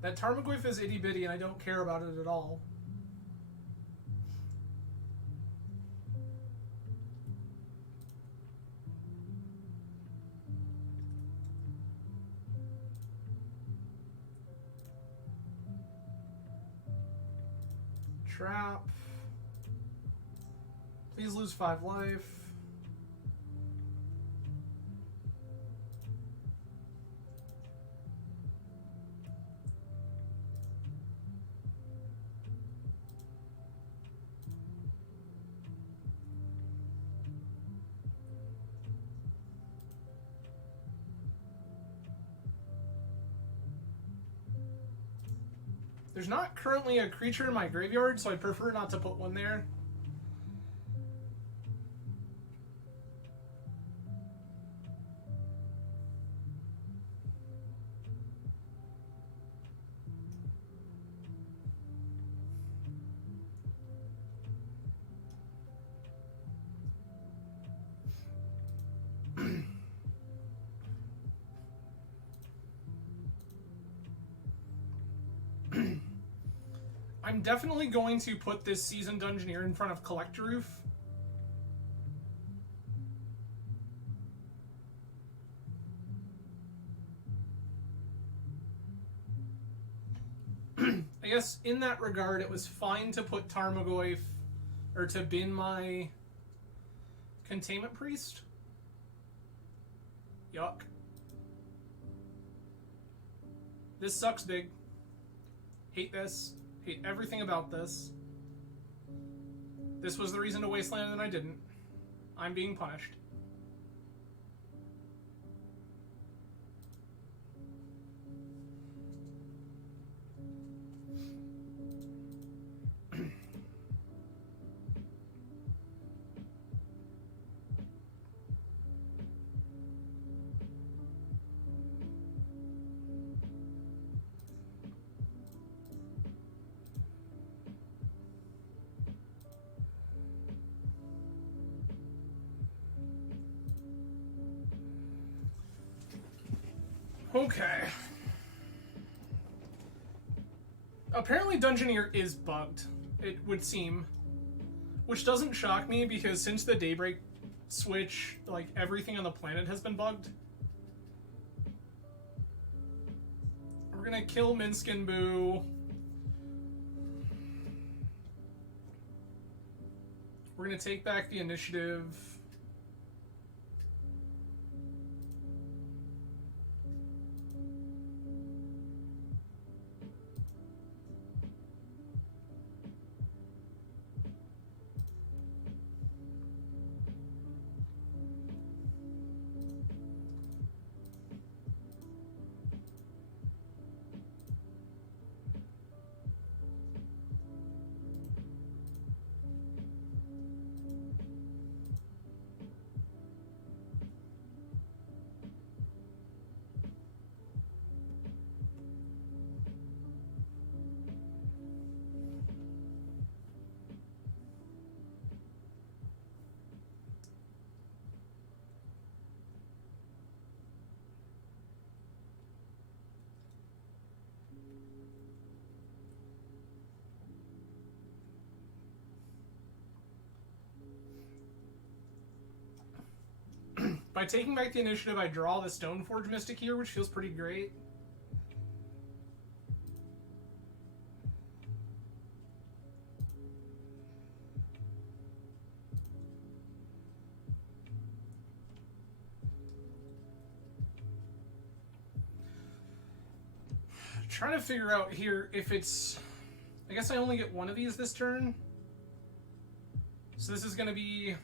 That Tarmogoyf is itty bitty and I don't care about it at all. Trap. Please lose 5 life. There's not currently a creature in my graveyard, so I'd prefer not to put one there. I'm definitely going to put this Seasoned Dungeoneer in front of Collector Roof. I guess in that regard, it was fine to put Tarmogoyf, or to bin my Containment Priest. Yuck. This sucks big. Hate this. Hate everything about this. This was the reason to Wasteland and I didn't. I'm being punished. Okay. Apparently Dungeoneer is bugged. it would seem. Which doesn't shock me, because since the Daybreak switch, like, everything on the planet has been bugged. We're gonna kill Minskin Boo. We're gonna take back the initiative. By taking back the initiative, I draw the Stoneforge Mystic here, which feels pretty great. Trying to figure out here if it's... I guess I only get one of these this turn. So this is going to be...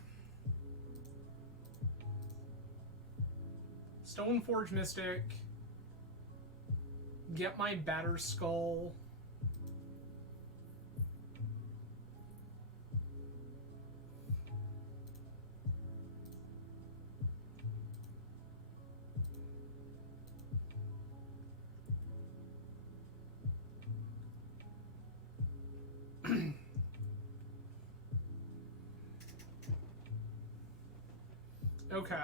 Stoneforge Mystic. Get my Batter Skull. Okay.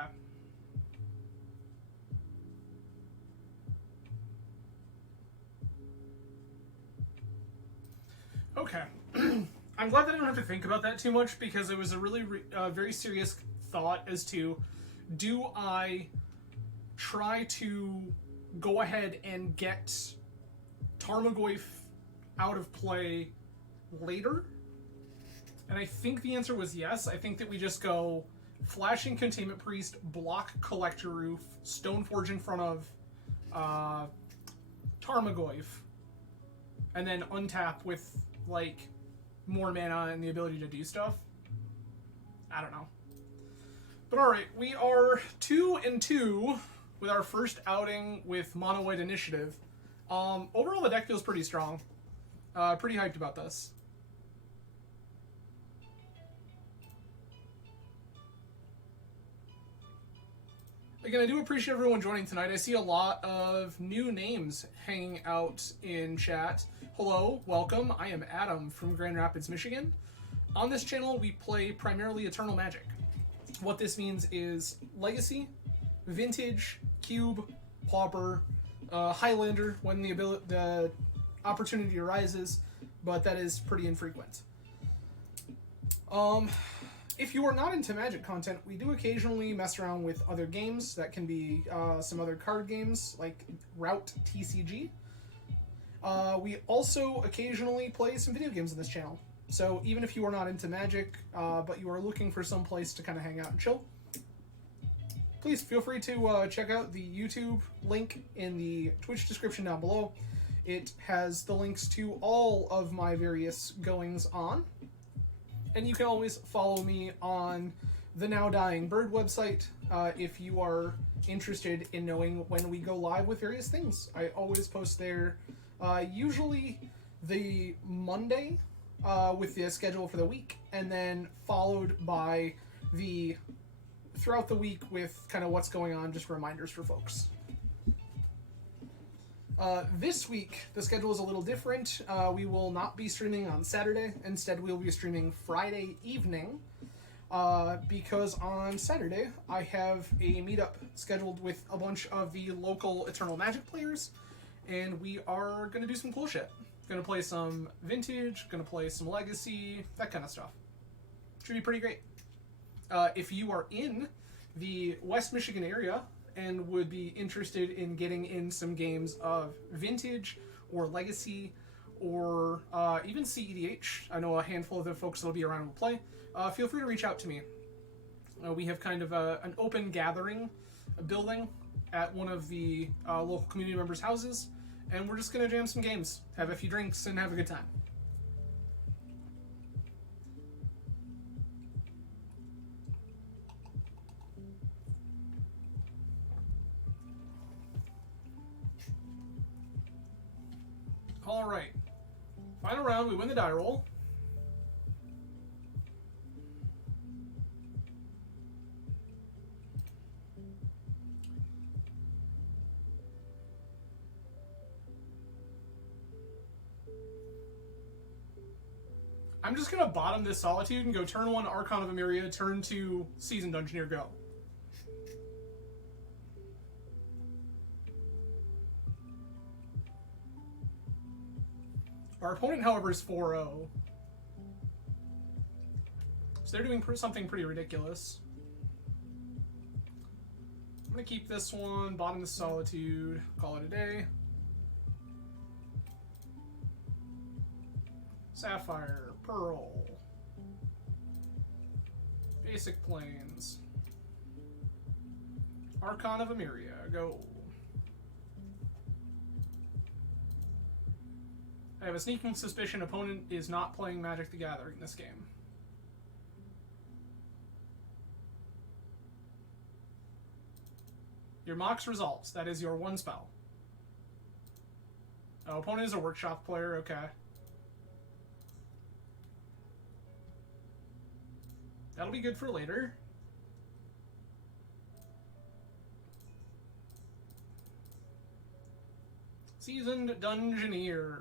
Okay. I'm glad that I don't have to think about that too much, because it was a really very serious thought as to, do I try to go ahead and get Tarmogoyf out of play later? And I think the answer was yes. I think that we just go Flashing Containment Priest, block Collector Roof, Stoneforge in front of Tarmogoyf, and then untap with, like, more mana and the ability to do stuff. I don't know. But alright, we are 2-2 with our first outing with Mono White Initiative. Overall, the deck feels pretty strong. Pretty hyped about this. Again, I do appreciate everyone joining tonight. I see a lot of new names hanging out in chat. Hello, welcome. I am Adam from Grand Rapids, Michigan. On this channel, we play primarily Eternal Magic. What this means is Legacy, Vintage, Cube, Pauper, Highlander when the opportunity arises, but that is pretty infrequent. If you are not into Magic content, we do occasionally mess around with other games. That can be some other card games like Route TCG. We also occasionally play some video games on this channel. So even if you are not into Magic, but you are looking for some place to kind of hang out and chill, please feel free to check out the YouTube link in the Twitch description down below. It has the links to all of my various goings on. And you can always follow me on the Now Dying Bird website if you are interested in knowing when we go live with various things. I always post there, usually the Monday with the schedule for the week, and then followed by the throughout the week with kind of what's going on, just reminders for folks. This week, the schedule is a little different. We will not be streaming on Saturday. Instead, we'll be streaming Friday evening, because on Saturday, I have a meetup scheduled with a bunch of the local Eternal Magic players, and we are going to do some cool shit. Gonna play some Vintage, gonna play some Legacy, that kind of stuff. Should be pretty great. If you are in the West Michigan area and would be interested in getting in some games of Vintage or Legacy or even CEDH, I know a handful of the folks that'll be around will play, feel free to reach out to me. We have kind of an open gathering building at one of the local community members' houses, and we're just going to jam some games, have a few drinks, and have a good time. All right. Final round, we win the die roll. I'm just going to bottom this Solitude and go turn 1 Archon of Emeria, turn 2 Seasoned Dungeoneer, go. Our opponent, however, is 4-0. So they're doing something pretty ridiculous. I'm going to keep this one, bottom the Solitude, call it a day. Sapphire, Pearl, Basic Plains, Archon of Emeria, go. I have a sneaking suspicion opponent is not playing Magic the Gathering this game. Your Mox resolves. That is your 1 spell. Oh, opponent is a Workshop player, okay. That'll be good for later. Seasoned Dungeoneer.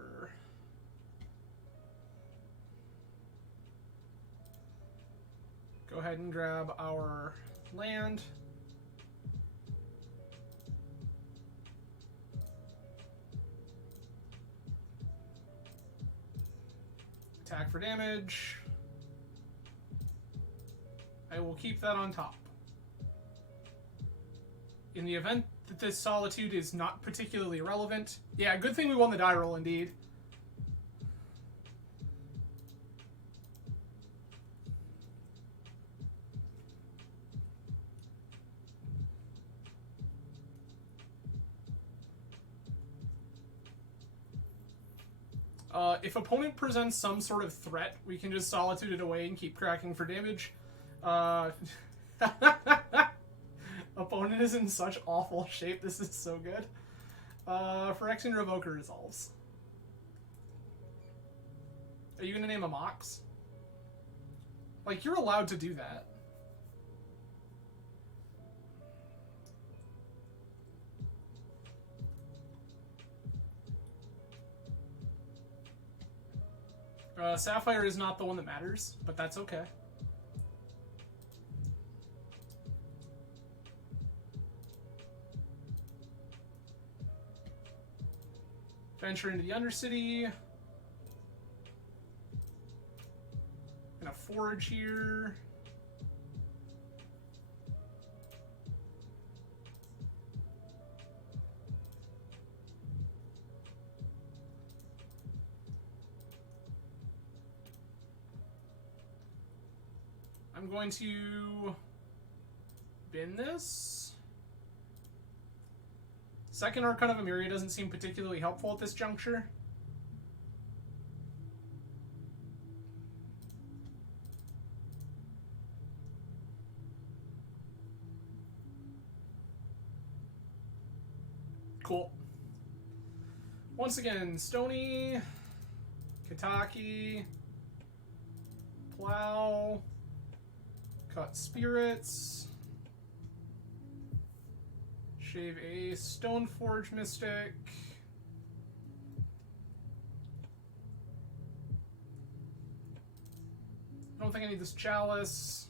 Go ahead and grab our land. Attack for damage. I will keep that on top. In the event that this Solitude is not particularly relevant... Yeah, good thing we won the die roll, indeed. If opponent presents some sort of threat, we can just Solitude it away and keep cracking for damage. Opponent is in such awful shape. This is so good. Phyrexian Revoker resolves. Are you going to name a Mox? Like, you're allowed to do that. Sapphire is not the one that matters, but that's okay. Venture into the Undercity. Gonna forage here. I'm going to bin this. Second Archon of Emeria doesn't seem particularly helpful at this juncture. Cool. Once again, Stony, Kitaki, Plow, Cut Spirits, Shave a Stoneforge Mystic, I don't think I need this Chalice.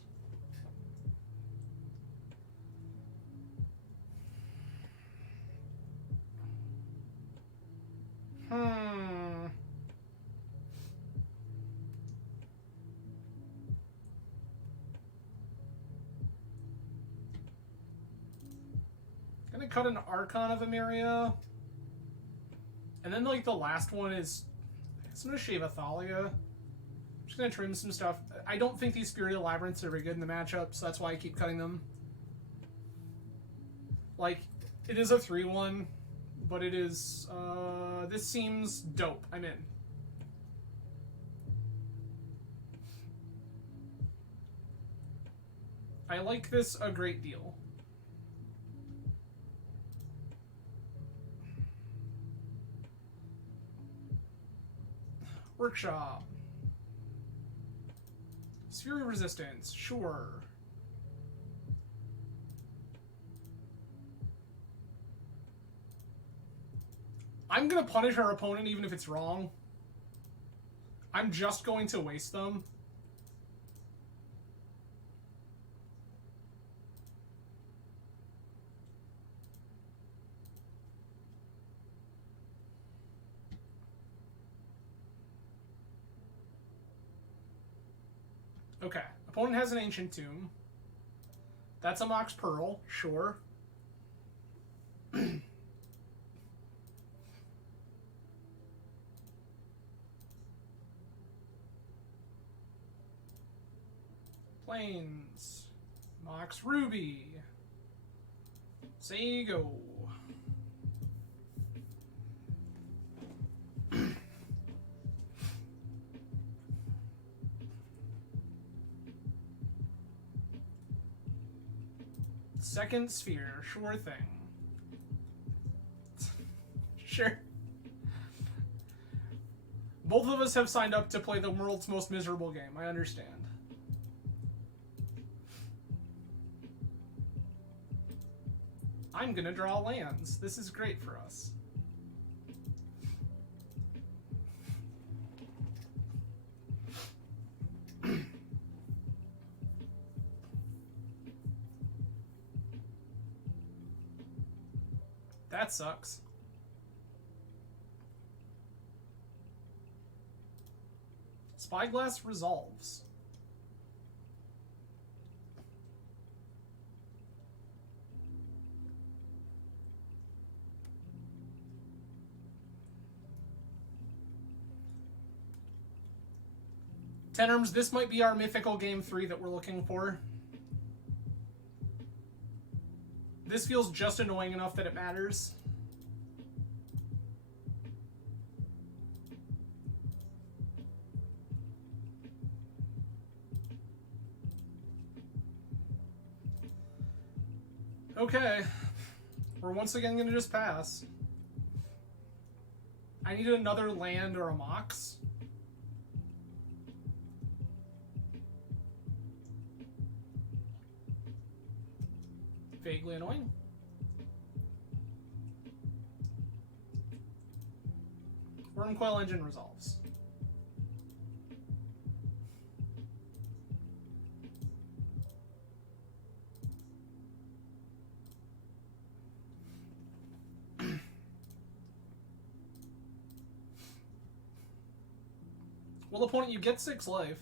cut an Archon of Emeria. And then, like, the last one is... It's no Shave Athalia. I'm just gonna trim some stuff. I don't think these Spirited Labyrinths are very good in the matchup, so that's why I keep cutting them. Like, it is a 3-1, but it is... this seems dope. I'm in. I like this a great deal. Workshop. Sphere of Resistance, sure. I'm gonna punish our opponent even if it's wrong. I'm just going to waste them. Okay, opponent has an Ancient Tomb. That's a Mox Pearl, sure. Plains. Mox Ruby. Say you go. Second Sphere, sure thing. Sure. Both of us have signed up to play the world's most miserable game, I understand. I'm gonna draw lands. This is great for us. That sucks. Spyglass resolves. Tenarms, this might be our mythical game 3 that we're looking for. This feels just annoying enough that it matters. Okay. We're once again going to just pass. I needed another land or a Mox. Vaguely annoying. Wormcoil Engine resolves. Well, opponent, you get 6 life.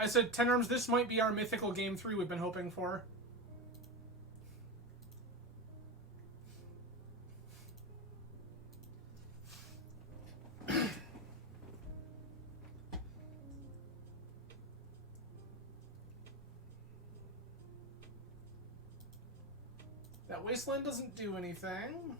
I said, Tenarms, this might be our mythical game 3 we've been hoping for. That Wasteland doesn't do anything.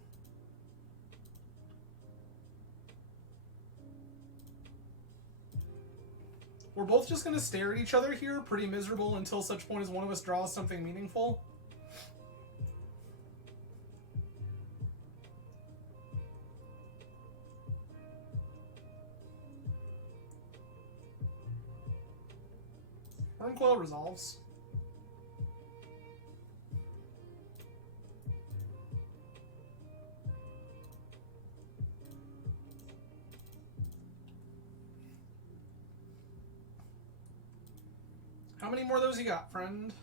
We're both just going to stare at each other here, pretty miserable, until such point as one of us draws something meaningful. Wormcoil resolves. How many more of those you got, friend?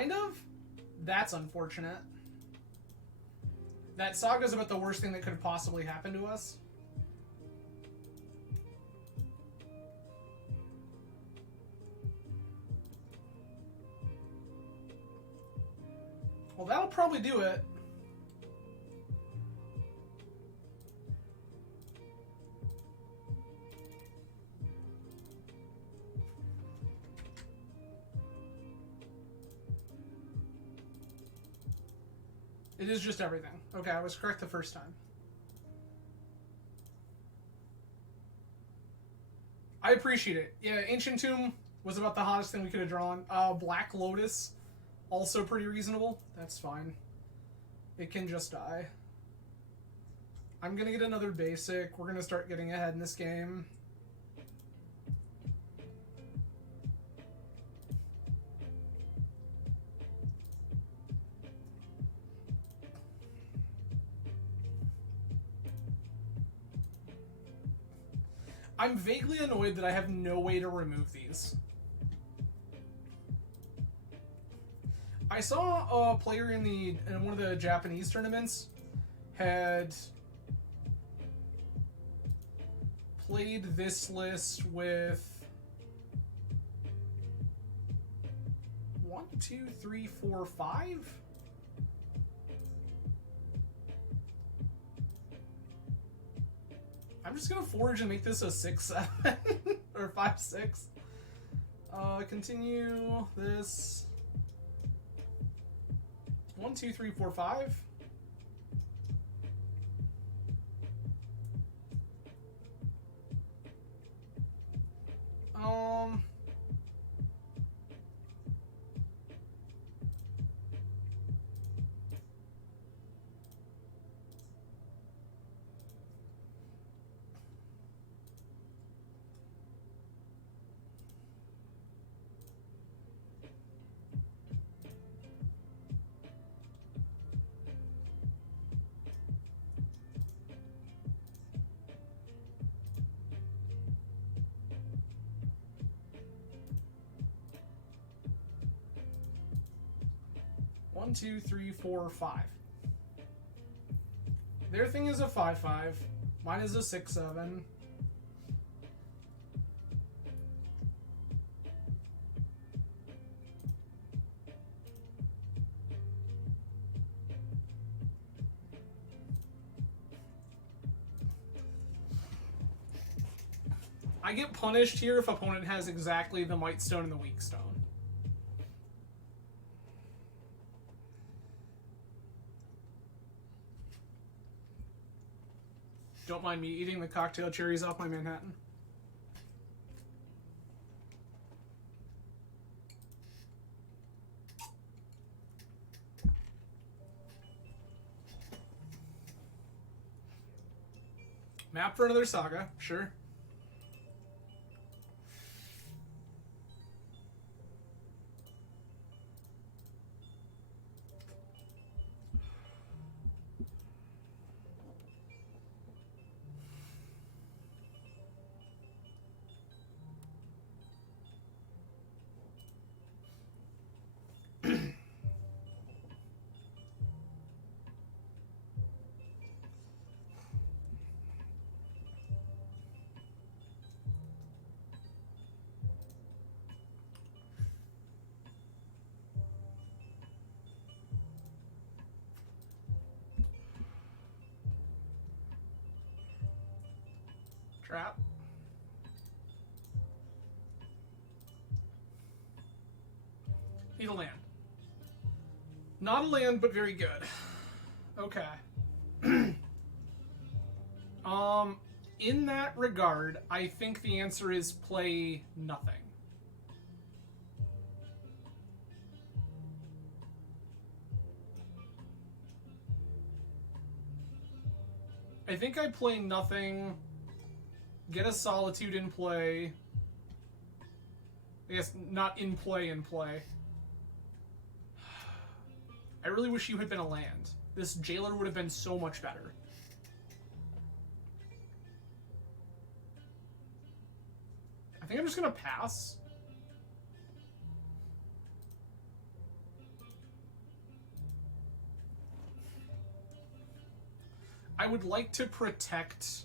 Kind of? That's unfortunate. That Saga's about the worst thing that could have possibly happened to us. Well, that'll probably do it. It is just everything. Okay, I was correct the first time. I appreciate it. Yeah, Ancient Tomb was about the hottest thing we could have drawn. Black Lotus, also pretty reasonable. That's fine. It can just die. I'm gonna get another basic. We're gonna start getting ahead in this game. I'm vaguely annoyed that I have no way to remove these. I saw a player in one of the Japanese tournaments had played this list with 1, 2, 3, 4, 5. I'm just gonna forge and make this a 6-7 or 5-6. Continue this. 1, 2, 3, 4, 5. One, 2, 3, 4, 5. Their thing is a 5-5. Mine is a 6-7. I get punished here if opponent has exactly the Might Stone and the Weak Stone. Don't mind me eating the cocktail cherries off my Manhattan. Map for another saga, sure. Trap. Need a land. Not a land, but very good. Okay. In that regard, I think the answer is play nothing. I think I play nothing, get a Solitude in play. I guess not in play. I really wish you had been a land. This Jailer would have been so much better. I think I'm just gonna pass. I would like to protect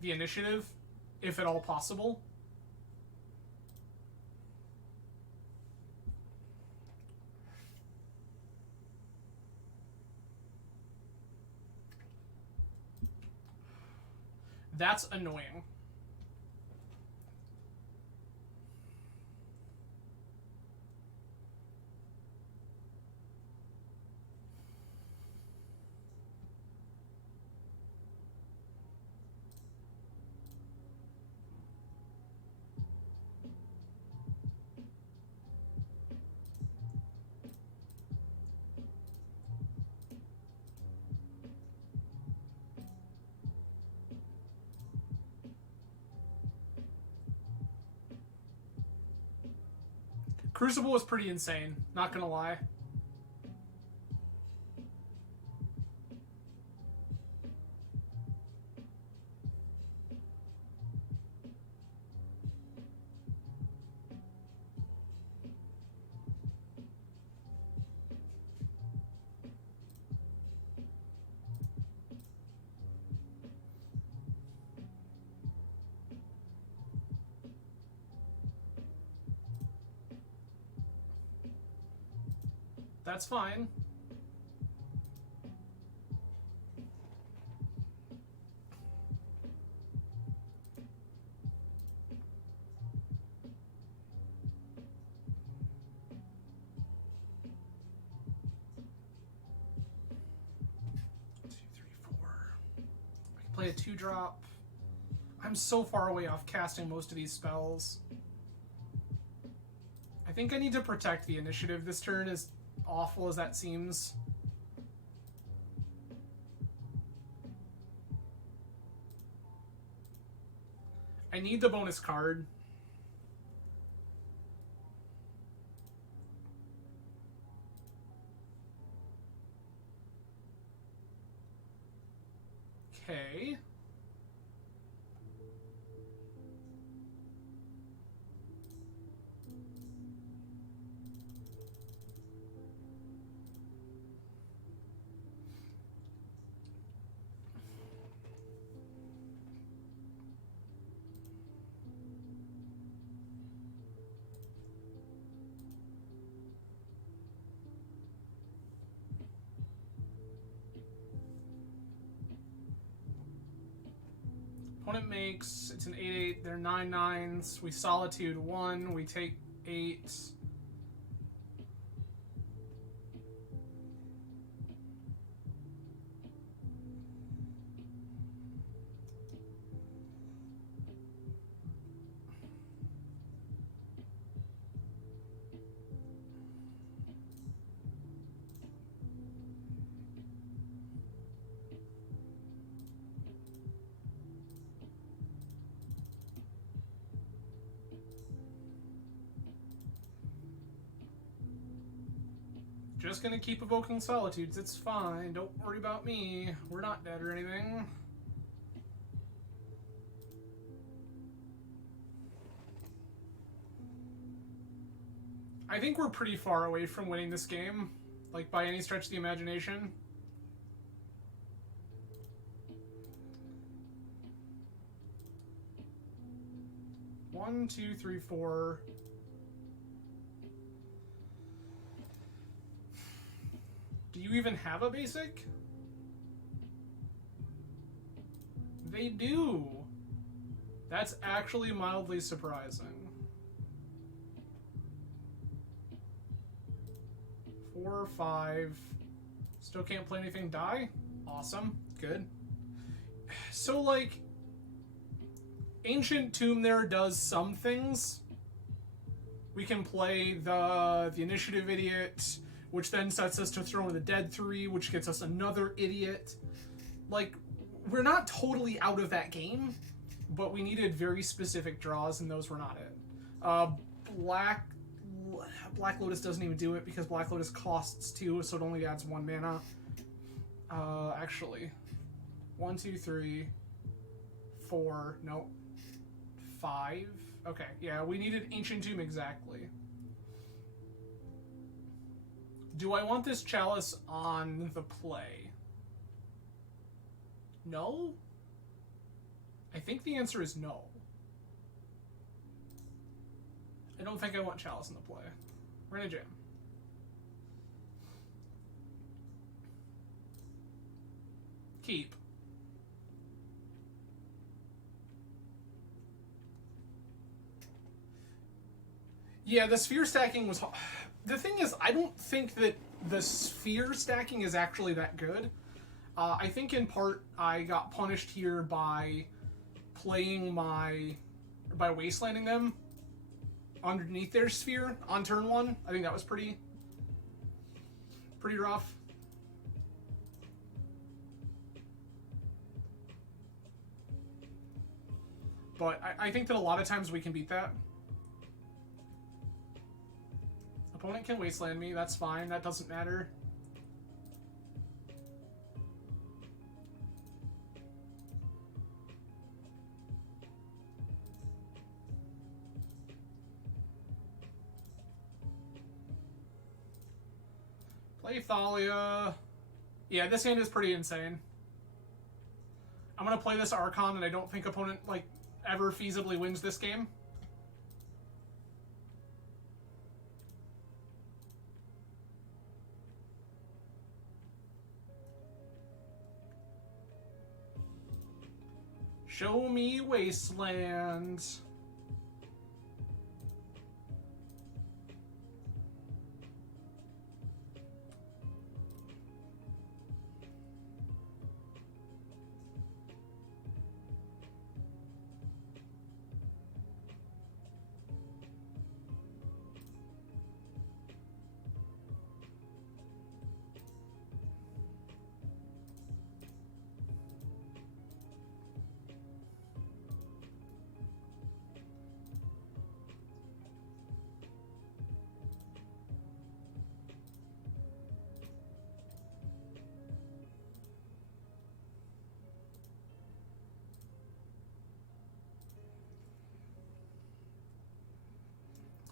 the initiative, if at all possible. That's annoying. Crucible was pretty insane, not gonna lie. That's fine. Play a 2-drop. I'm so far away off casting most of these spells. I think I need to protect the initiative this turn, as awful as that seems. I need the bonus card. Okay. Opponent makes, it's an 8/8, they're 9/9s. We solitude 1, we take 8. Just gonna keep evoking solitudes, it's fine. Don't worry about me. We're not dead or anything. I think we're pretty far away from winning this game, like by any stretch of the imagination. One, two, three, four. Do you even have a basic? They do. That's actually mildly surprising. 4, 5. Still can't play anything. Die? Awesome. Good. So, like, Ancient Tomb there does some things. We can play the Initiative Idiot, which then sets us to Throne of the Dead 3, which gets us another Idiot. Like, we're not totally out of that game, but we needed very specific draws, and those were not it. Black Lotus doesn't even do it, because Black Lotus costs 2, so it only adds 1 mana. Actually. 1, 2, 3, 4, nope. 5? Okay, yeah, we needed Ancient Tomb exactly. Do I want this Chalice on the play? No? I think the answer is no. I don't think I want Chalice in the play. We're gonna jam. Keep. Yeah, the sphere stacking was... The thing is, I don't think that the sphere stacking is actually that good. I think in part I got punished here by playing by wastelanding them underneath their sphere on turn 1. I think that was pretty rough. But I think that a lot of times we can beat that. Opponent can wasteland me, that's fine, that doesn't matter. Play Thalia. Yeah, this hand is pretty insane. I'm gonna play this Archon, and I don't think opponent, like, ever feasibly wins this game. Show me Wasteland.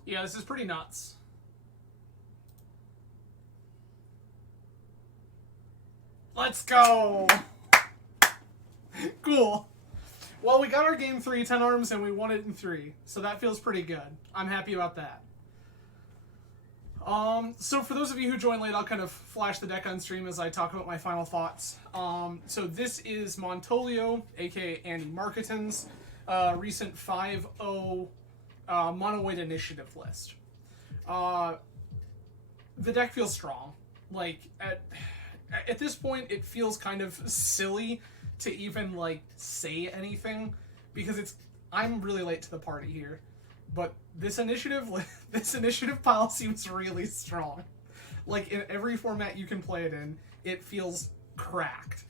Yeah, this is pretty nuts. Let's go! Cool. Well, we got our game 3, 10 arms, and we won it in 3. So that feels pretty good. I'm happy about that. So for those of you who joined late, I'll kind of flash the deck on stream as I talk about my final thoughts. So this is Montolio, aka Andy Marketon's recent 5-0 mono white initiative list. The deck feels strong. Like, at this point, it feels kind of silly to even, like, say anything, because I'm really late to the party here. But this initiative pile seems really strong. Like, in every format you can play it in, it feels cracked.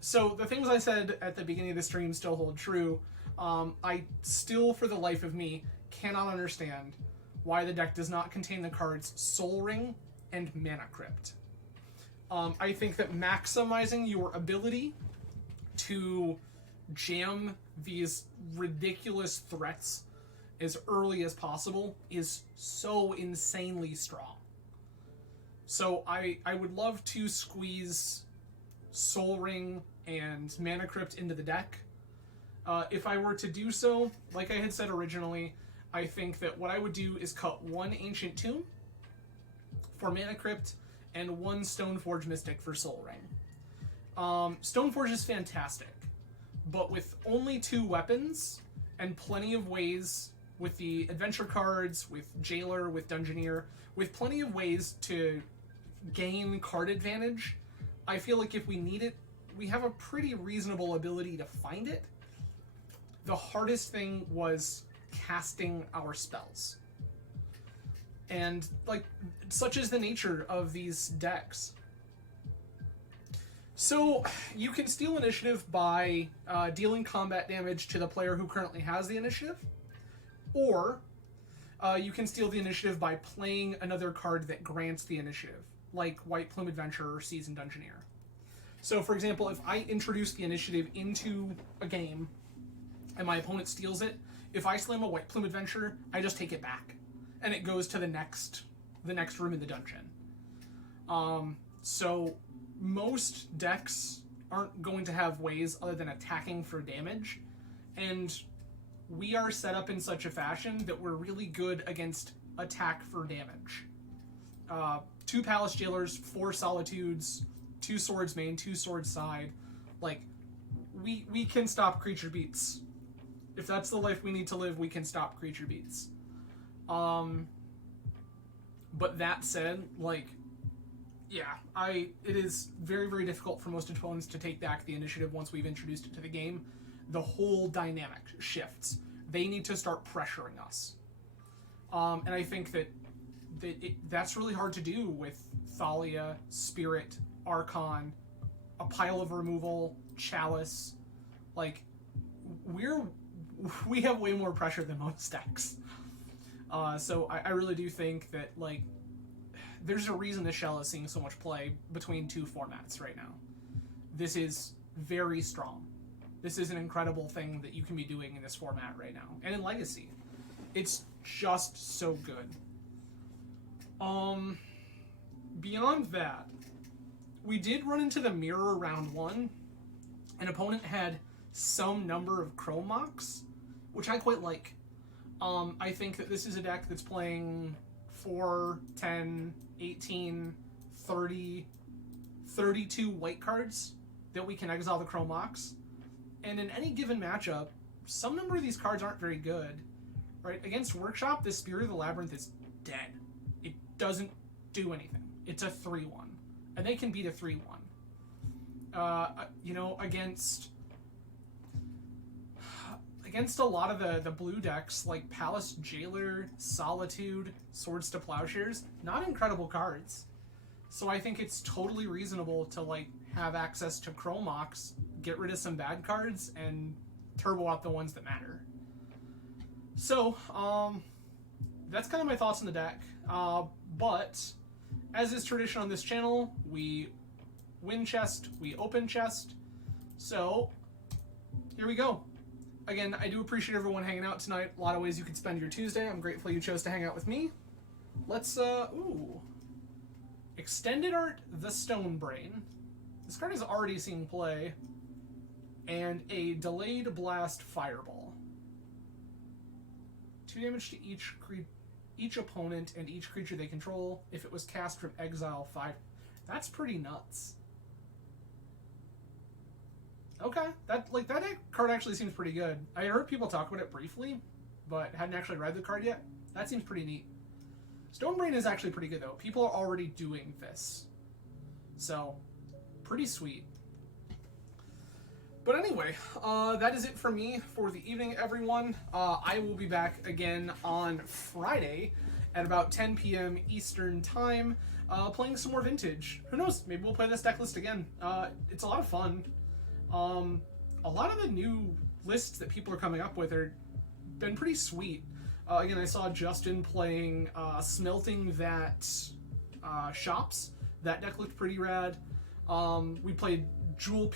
So the things I said at the beginning of the stream still hold true. I still, for the life of me, cannot understand why the deck does not contain the cards Soul Ring and Mana Crypt. I think that maximizing your ability to jam these ridiculous threats as early as possible is so insanely strong. So I would love to squeeze Soul Ring and Mana Crypt into the deck. If I were to do so, like I had said originally, I think that what I would do is cut 1 Ancient Tomb for Mana Crypt and 1 Stoneforge Mystic for Soul Ring. Stoneforge is fantastic, but with only 2 weapons and plenty of ways with the adventure cards, with Jailer, with Dungeoneer, with plenty of ways to gain card advantage, I feel like if we need it, we have a pretty reasonable ability to find it. The hardest thing was casting our spells. And, like, such is the nature of these decks. So, you can steal initiative by dealing combat damage to the player who currently has the initiative, or you can steal the initiative by playing another card that grants the initiative, like White Plume Adventurer or Seasoned Dungeoneer. So, for example, if I introduce the initiative into a game, and my opponent steals it, if I slam a White Plume Adventurer, I just take it back, and it goes to the next room in the dungeon. So most decks aren't going to have ways other than attacking for damage, and we are set up in such a fashion that we're really good against attack for damage. 2 Palace Jailers, 4 Solitudes, 2 Swords main, 2 Swords side. Like, we can stop creature beats. If that's the life we need to live, we can stop creature beats. But that said, like, yeah, it is very, very difficult for most opponents to take back the initiative once we've introduced it to the game. The whole dynamic shifts. They need to start pressuring us. And I think that's really hard to do with Thalia, Spirit, Archon, a pile of removal, Chalice. Like, we have way more pressure than most decks. So I really do think that, like, there's a reason this shell is seeing so much play between 2 formats right now. This is very strong. This is an incredible thing that you can be doing in this format right now. And in Legacy. It's just so good. Beyond that, we did run into the mirror round 1. An opponent had some number of Chrome Mox, which I quite like. I think that this is a deck that's playing 4, 10, 18, 30, 32 white cards that we can exile the Chrome Mox. And in any given matchup, some number of these cards aren't very good. Right? Against Workshop, this Spirit of the Labyrinth is dead. It doesn't do anything. It's a 3-1. And they can beat a 3-1. Against a lot of the blue decks, like Palace Jailer, Solitude, Swords to Plowshares, not incredible cards. So I think it's totally reasonable to, like, have access to Chrome Mox, get rid of some bad cards, and turbo out the ones that matter. So, that's kind of my thoughts on the deck. But, as is tradition on this channel, we win chest, we open chest. So, here we go. Again, I do appreciate everyone hanging out tonight. A lot of ways you could spend your Tuesday. I'm grateful you chose to hang out with me. Let's, Extended Art, the Stone Brain. This card has already seen play. And a Delayed Blast Fireball. 2 damage to each opponent and each creature they control if it was cast from exile 5. That's pretty nuts. Okay, that card actually seems pretty good. I heard people talk about it briefly, but hadn't actually read the card yet. That seems pretty neat. Stonebrain is actually pretty good, though. People are already doing this. So, pretty sweet. But anyway, that is it for me for the evening, everyone. I will be back again on Friday at about 10 p.m. Eastern Time, playing some more Vintage. Who knows? Maybe we'll play this deck list again. It's a lot of fun. A lot of the new lists that people are coming up with are been pretty sweet. Again, I saw Justin playing Smelting That Shops. That deck looked pretty rad. We played Jewel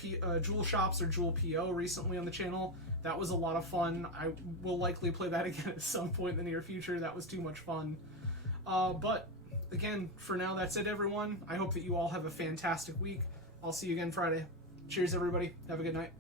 Shops or Jewel PO recently on the channel. That was a lot of fun. I will likely play that again at some point in the near future. That was too much fun. But again, for now, that's it, everyone. I hope that you all have a fantastic week. I'll see you again Friday. Cheers, everybody. Have a good night.